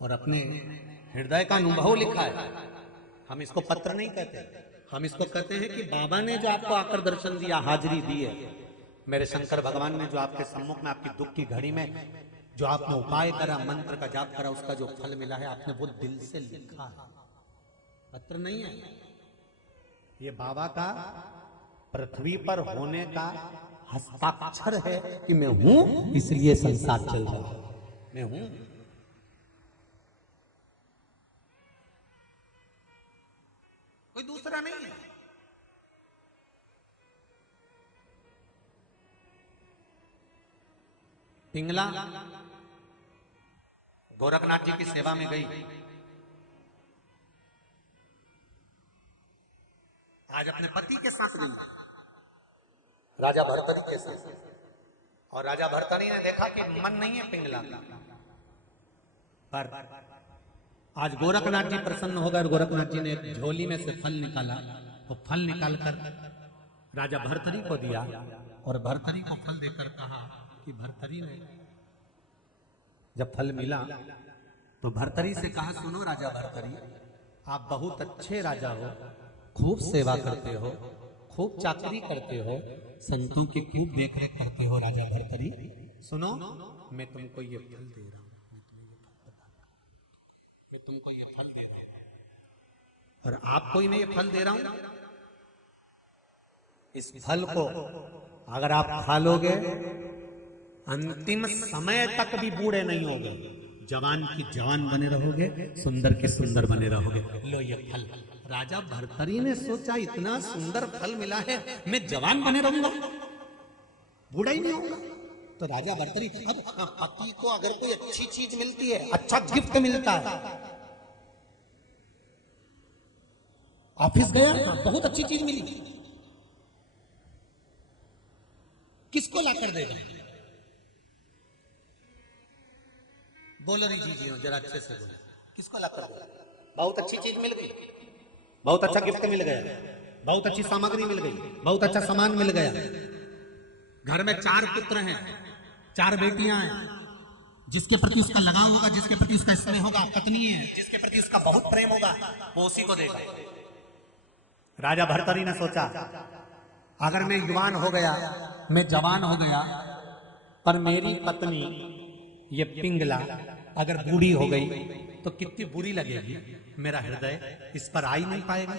और अपने हृदय का अनुभव लिखा है। हम इसको पत्र नहीं कहते, हम इसको कहते हैं कि बाबा ने जो आपको आकर दर्शन दिया, हाजिरी दी है, मेरे शंकर भगवान ने जो आपके सम्मुख में आपकी दुख की घड़ी में जो आपने उपाय करा, मंत्र का जाप करा, उसका जो फल मिला है, आपने वो दिल से लिखा है, पत्र नहीं है। ये बाबा का पृथ्वी पर होने का हस्ताक्षर है कि मैं हूं, इसलिए संसार चल रहा है, मैं हूं। कोई दूसरा नहीं है। पिंगला गोरखनाथ जी की सेवा में गई, आज अपने पति के साथ नहीं, राजा भरतरी के साथ, और राजा भरतरी ने देखा कि मन नहीं है पिंगला पर। आज गोरखनाथ जी प्रसन्न हो गए, गोरखनाथ जी ने एक झोली में से फल निकाला, तो फल निकालकर राजा भरतरी को दिया, और भरतरी को फल देकर कहा कि भरतरी ने जब फल मिला तो भरतरी से कहा, सुनो राजा भरतरी, आप बहुत अच्छे राजा हो, खूब सेवा करते हो, खूब चाकरी करते हो, संतों की खूब देखरेख करते हो राजा भर्तरी, सुनो मैं तुमको ये फल दे रहा हूं, मैं तुमको ये फल दे रहा हूं और आपको ही मैं ये फल दे रहा हूं। इस फल को अगर आप खा लोगे अंतिम समय तक भी बूढ़े नहीं होगे, जवान की जवान बने रहोगे, सुंदर के सुंदर बने रहोगे। लो ये फल। राजा भर्तरी ने सोचा इतना सुंदर फल मिला है, मैं जवान बने रहूंगा, बूढ़ा ही नहीं होगा। तो राजा भर्तरी, अब पति को अगर कोई अच्छी चीज मिलती है, अच्छा गिफ्ट मिलता है, ऑफिस गया बहुत अच्छी चीज मिली, किसको ला कर देगा? बोलो जी जी जरा अच्छे से बोलो, किसको ला कर देगा? बहुत अच्छी चीज मिल गई, बहुत अच्छा गिफ्ट मिल गया, बहुत अच्छी सामग्री मिल गई, बहुत अच्छा सामान मिल गया, घर में 4 पुत्र हैं, 4 बेटियां हैं, जिसके प्रति उसका लगाव होगा, जिसके प्रति उसका स्नेह होगा पत्नी है, जिसके प्रति उसका बहुत प्रेम होगा वो उसी को देगा। राजा भर्तरी ने सोचा अगर मैं युवान हो गया, मैं जवान हो गया, पर मेरी पत्नी ये पिंगला अगर बूढ़ी हो गई तो कितनी बुरी लगेगी, मेरा हृदय इस पर आ ही नहीं पाएगा।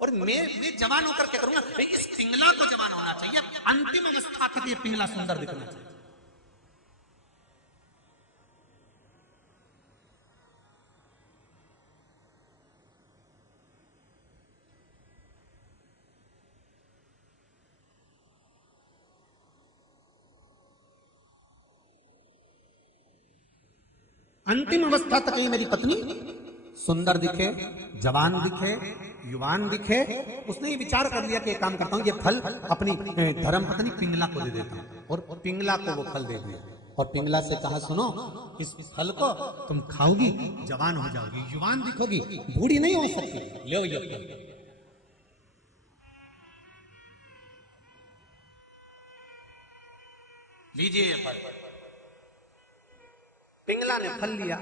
और मैं जवान होकर क्या करूंगा? इस पिंगला को जवान होना चाहिए, अंतिम अवस्था तक ये पिंगला सुंदर दिखना चाहिए। अंतिम अवस्था तक ही मेरी पत्नी सुंदर दिखे, जवान दिखे, युवान दिखे। उसने ये विचार कर लिया कि एक काम करता हूं, ये फल अपनी धर्म पत्नी पिंगला को दे देता हूं। और पिंगला को वो फल दे दिया और पिंगला से कहा सुनो, इस फल को तुम खाओगी, जवान हो जाओगी, युवान दिखोगी, बूढ़ी नहीं हो सकती, लो ये फल। लीजिए ये फल। पिंगला ने फल लिया,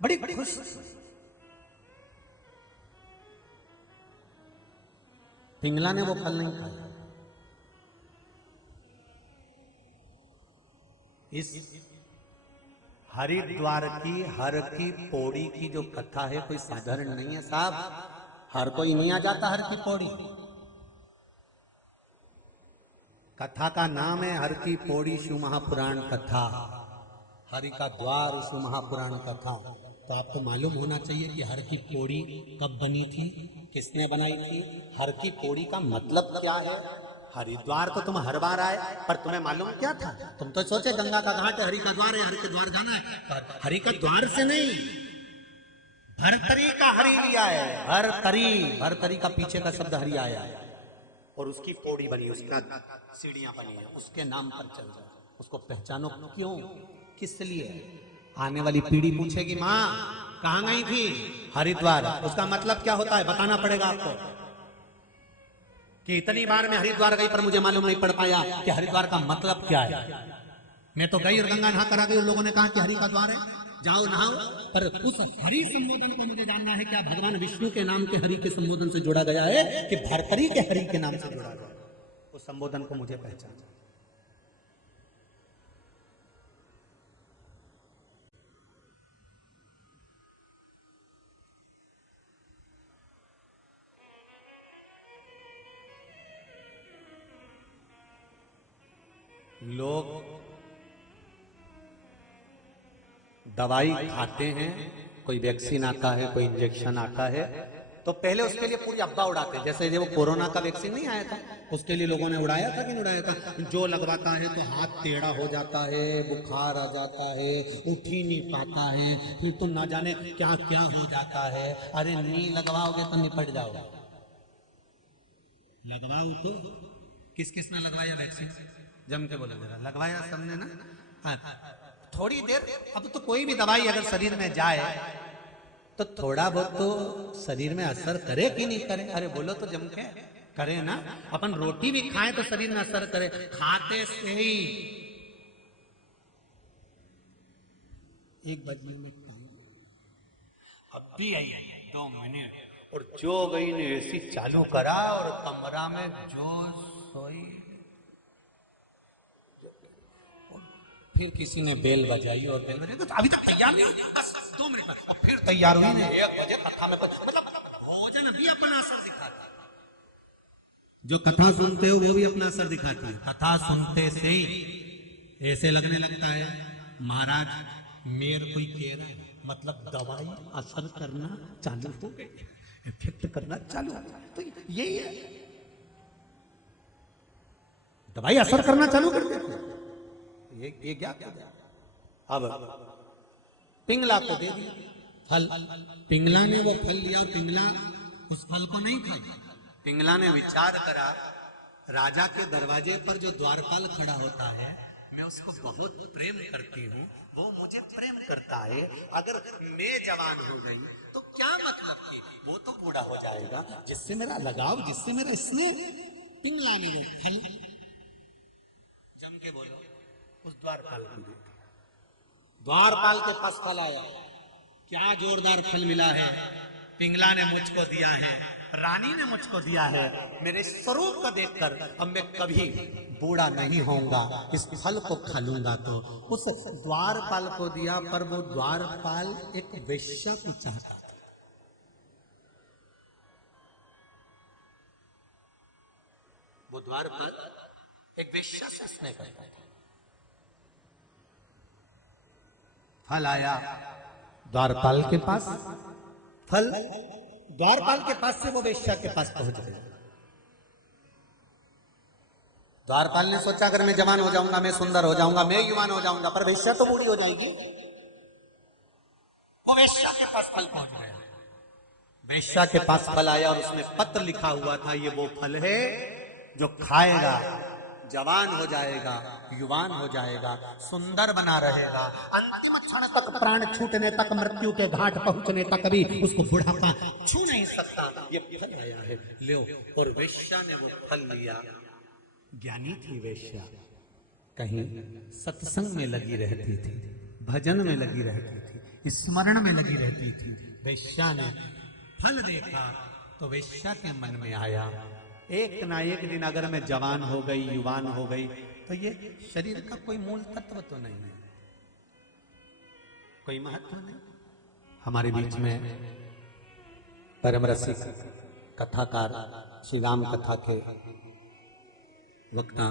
बड़ी खुश। पिंगला ने वो फल नहीं खाया। इस हरिद्वार की हर की पौड़ी की जो कथा है कोई साधारण नहीं है साहब, हर कोई नहीं आ जाता हर की पौड़ी। कथा का नाम है हर की पौड़ी शिव महापुराण कथा, हरि का द्वार शिव महापुराण कथा। तो आपको मालूम होना चाहिए कि हर की पौड़ी कब बनी थी, किसने बनाई थी, हर की पौड़ी का मतलब क्या है। हरिद्वार तो तुम हर बार आए, पर तुम्हें मालूम क्या था? तुम तो सोचे गंगा का घाट है, हरि का द्वार है, हरि के द्वार जाना है। हरि का द्वार से नहीं, भरतरी का हरि लिया है। भरतरी, भरतरी का पीछे का शब्द हरि आया है और उसकी पौड़ी बनी, उसका सीढ़ियां बनी है, उसके नाम पर चल जाए। उसको पहचानो क्यों, किस लिए? आने वाली पीढ़ी पूछेगी माँ कहां गई थी? हरिद्वार। उसका मतलब क्या होता है बताना पड़ेगा आपको कि इतनी बार मैं हरिद्वार गई पर मुझे मालूम नहीं पड़ पाया कि हरिद्वार का मतलब क्या है। मैं तो गई और गंगा नहा कर आ गई और लोगों ने कहा कि हरि का द्वार है, जाओ नहाओ, पर उस हरि संबोधन को मुझे जानना है, क्या भगवान विष्णु के नाम के हरि के संबोधन से जोड़ा गया है कि भरतरी के हरि के नाम से जोड़ा गया? उस संबोधन को मुझे पहचाना। लोग दवाई खाते हैं, कोई वैक्सीन आता है, कोई इंजेक्शन आता है, तो पहले उसके लिए पूरी अब्बा उड़ाते हैं। जैसे वो कोरोना का वैक्सीन नहीं आया था, उसके लिए लोगों ने उड़ाया था कि नहीं उड़ाया था? जो लगवाता है तो हाथ टेढ़ा हो जाता है, बुखार आ जाता है, उठ ही नहीं पाता है, फिर तो ना जाने क्या क्या हो जाता है। अरे नहीं लगवाओगे तो निपट जाओगे। लगवाओ तो किस किस ने लगवाया वैक्सीन? जम के बोला जरा, लगवाया सबने ना? हाँ, थोड़ी देर। अब तो कोई भी दवाई अगर शरीर में जाए तो थोड़ा बहुत तो शरीर में असर करे कि नहीं करे? अरे बोलो तो जम के करे ना। अपन रोटी भी खाएं तो शरीर में असर करे, खाते से ही। एक बजने में अब भी आई 2 मिनट और जो गई ने एसी चालू करा और कमरा में जो सोई, फिर किसी ने बेल बजाई और बेल बजाई तो अभी तक तैयार नहीं हुई, बस 2 मिनट में और फिर तैयार हुई ने 1 बजे कथा में, मतलब भोजन भी अपना असर दिखाता है। जो कथा सुनते हो वो भी अपना असर दिखाती है। कथा सुनते से ही ऐसे लगने लगता है महाराज मेरे कोई कह रहा है, मतलब दवाई असर करना चालू हो गई, इफेक्ट करना चालू हो गई। तो यही है, दवाई असर करना चालू कर देती है। ये क्या क्या अब पिंगला को दे दिया फल, पिंगला ने वो फल लिया, पिंगला उस फल को नहीं खाया। पिंगला ने विचार करा, राजा के दरवाजे पर जो द्वारपाल खड़ा होता है मैं उसको बहुत प्रेम करती हूँ, वो मुझे प्रेम करता है, अगर मैं जवान हो गई तो क्या मतलब कि वो तो बूढ़ा हो जाएगा, जिससे मेरा लगाव, जिससे मेरा स्नेह। पिंगला ने वो फल जम के बोलो उस द्वारपाल को दे। द्वारपाल के पास फल आया, क्या जोरदार फल मिला है, पिंगला ने मुझको दिया है, रानी ने मुझको दिया है, मेरे स्वरूप को देखकर अब मैं कभी बूढ़ा नहीं होऊंगा, इस फल को खा लूंगा। तो उस द्वारपाल को दिया, पर वो द्वारपाल एक वेश्या को चाहता था। वो द्वारपाल एक वेश्या से स्नेह करता था। फल आया द्वारपाल के पास, फल द्वारपाल के पास से वो वेश्या के पास पहुंच गए। द्वारपाल ने सोचा अगर मैं जवान हो जाऊंगा, मैं सुंदर हो जाऊंगा, मैं युवान हो जाऊंगा, पर वेश्या तो बूढ़ी हो जाएगी। वो वेश्या के पास फल पहुंच गया। वेश्या के पास फल आया और उसमें पत्र लिखा हुआ था, ये वो फल है जो खाएगा जवान हो जाएगा, युवान हो जाएगा, सुंदर बना रहेगा, अंतिम क्षण तक, प्राण छूटने तक, मृत्यु के घाट पहुंचने तक भी उसको बुढ़ापा छू नहीं सकता। ये फल आया है, लो। और वेश्या ने वो फल लिया। ज्ञानी थी वेश्या, कहीं सत्संग में लगी रहती थी, भजन में लगी रहती थी, स्मरण में लगी रहती थी। वेश्या ने फल देखा तो वेश्या के मन में आया, एक ना एक दिन अगर मैं जवान हो गई, युवान हो गई, तो ये शरीर का कोई मूल तत्व तो नहीं है, कोई महत्व नहीं। हमारे बीच में परम रसिक कथाकार श्री राम कथा के वक्ता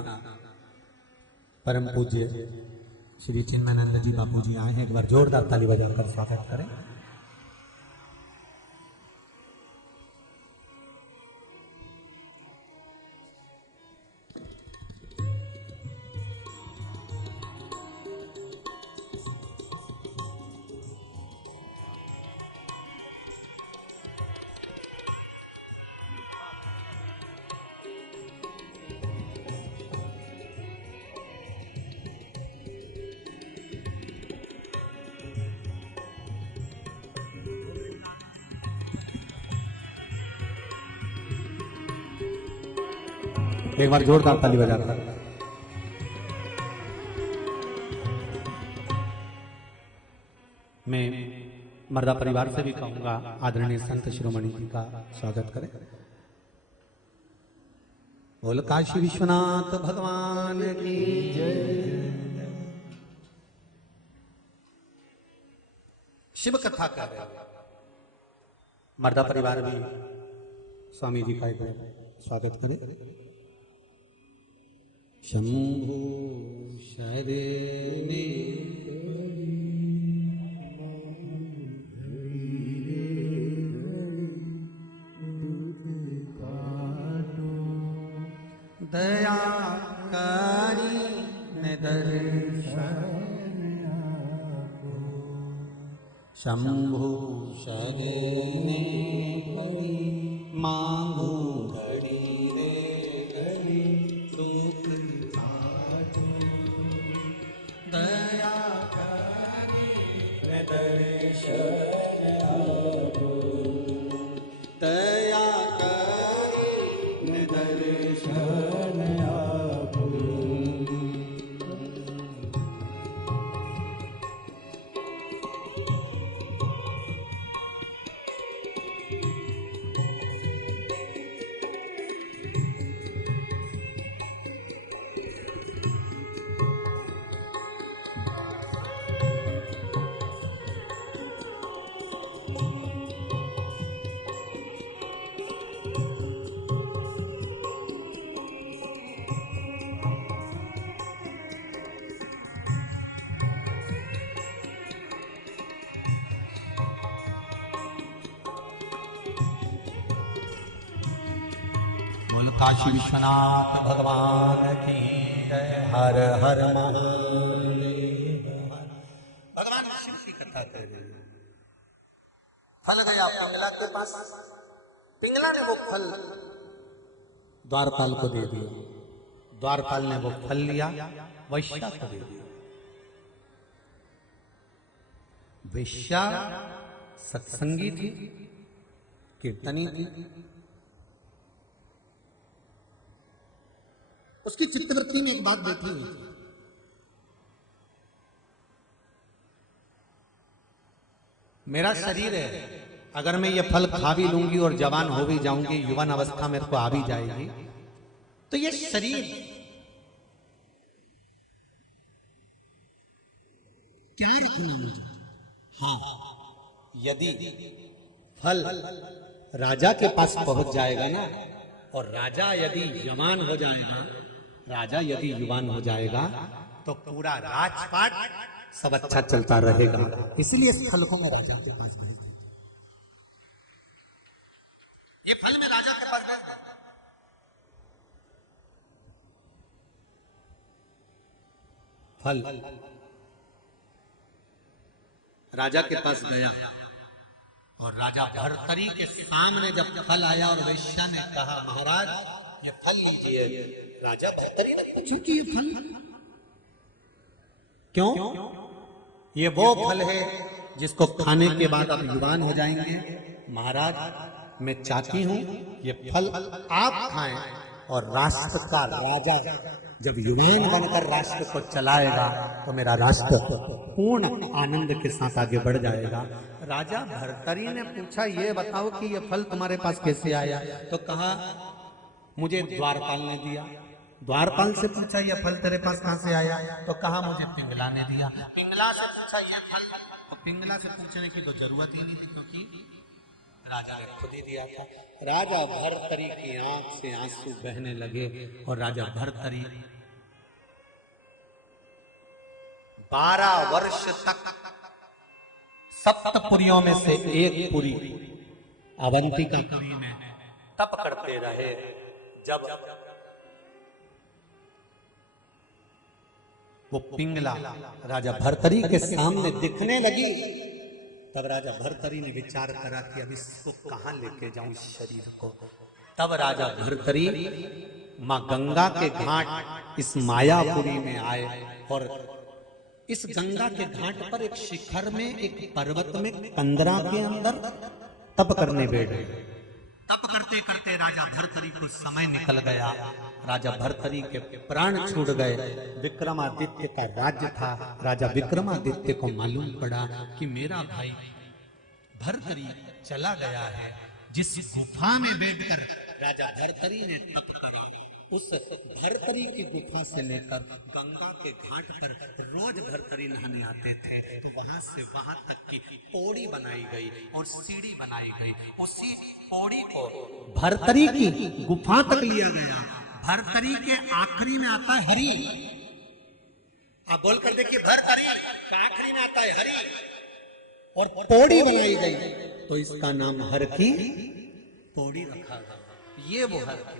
परम पूज्य श्री चिन्मयानंद जी बापू जी आए हैं। एक बार जोरदार ताली बजाकर स्वागत करें। एक बार जोरदार ताली बजाकर। मैं मर्दा परिवार से भी कहूंगा आदरणीय संत शिरोमणि जी का स्वागत करें। बोल काशी विश्वनाथ भगवान की जय। शिव कथा कर रहे मर्दा परिवार भी स्वामी जी का एक स्वागत करें। शंभु शरणे दया करी दर्शन शंभु शरणे हरि मांगू घड़ी रे घड़ी दुख काटो दया करी दर्शन आपो दया करी दर्शन आपो। काशी विश्वनाथ भगवान की जय। हर हर महादेव। भगवान शिव की कथा कर रहे हैं। फल गया पिंगला के पास, पिंगला ने वो फल द्वारपाल को दे दिया, द्वारपाल ने वो फल लिया वैश्या को दे दिया। वैश्या सत्संगी थी, कीर्तनी थी, उसकी चित्तवृत्ति में एक बात बैठी हुई थी, मेरा शरीर है, अगर मैं ये फल खा भी लूंगी और जवान हो भी जाऊंगी, युवान अवस्था मेरे को आ भी जाएगी, तो ये शरीर क्या रखना मुझे। हाँ, यदि फल राजा के पास पहुंच जाएगा ना, और राजा यदि जवान हो जाएगा, राजा यदि युवान हो जाएगा, तो पूरा राजपाट सब अच्छा चलता रहेगा। इसलिए इस फल को मैं राजा के पास भेज देता। ये फल मैं राजा के पास भेज देता। फल राजा के पास गया और राजा भर्तरी के सामने जब फल आया और वेश्या ने कहा महाराज ये फल लीजिए, राजा भर्तरी ने पूछा कि ये फल क्यों? ये वो फल है जिसको खाने के बाद आप युवान हो जाएंगे। महाराज मैं चाहती हूं ये फल आप खाएं, और राष्ट्र का राजा जब युवान बनकर राष्ट्र को चलाएगा तो मेरा राष्ट्र पूर्ण आनंद के साथ आगे बढ़ जाएगा। राजा भर्तरी ने पूछा ये बताओ कि ये फल तुम्हारे पास कैसे आया? तो कहा मुझे द्वारपाल ने दिया। द्वारपाल से पूछा ये फल तेरे पास कहां से आया? तो कहा मुझे पिंगला ने दिया। पिंगला से पूछा ये फल, तो पिंगला से पूछने की तो जरूरत ही नहीं थी क्योंकि राजा ने खुद ही दिया था। राजा भर्तरी की आंख से आंसू बहने लगे और राजा भर्तरी 12 वर्ष तक सप्तपुरियों में से एक पुरी अवंतिका पुरी में तप करते रहे। जब वो पिंगला राजा भर्तरी के सामने दिखने लगी, तब राजा भर्तरी ने विचार करा कि अब इसको कहां लेके जाऊं, इस शरीर को। तब राजा भर्तरी मां गंगा के घाट इस मायापुरी में आए और इस गंगा के घाट पर एक शिखर में एक पर्वत में कंदरा के अंदर तप करने बैठे। तप करते करते राजा भर्तरी को समय निकल गया, राजा भर्तरी के प्राण छूट गए। विक्रमादित्य का राज्य था। राजा विक्रमादित्य को मालूम पड़ा कि मेरा भाई भर्तरी चला गया है। जिस गुफा में बैठकर राजा भर्तरी ने तप करा, उस भर्तरी की गुफा से लेकर गंगा के घाट पर रोज भर्तरी नहाने आते थे। तो वहां से वहां तक की पौड़ी बनाई गई और सीढ़ी बनाई गई। उसी पौड़ी को भर्तरी की गुफा तक लिया गया। भर्तरी के आखिरी में आता है हरि। आप बोल कर देखिए, भर्तरी के आखिरी में आता है हरि और पौड़ी बनाई गई, तो इसका नाम हर की पौड़ी रखा गया। ये वो हर की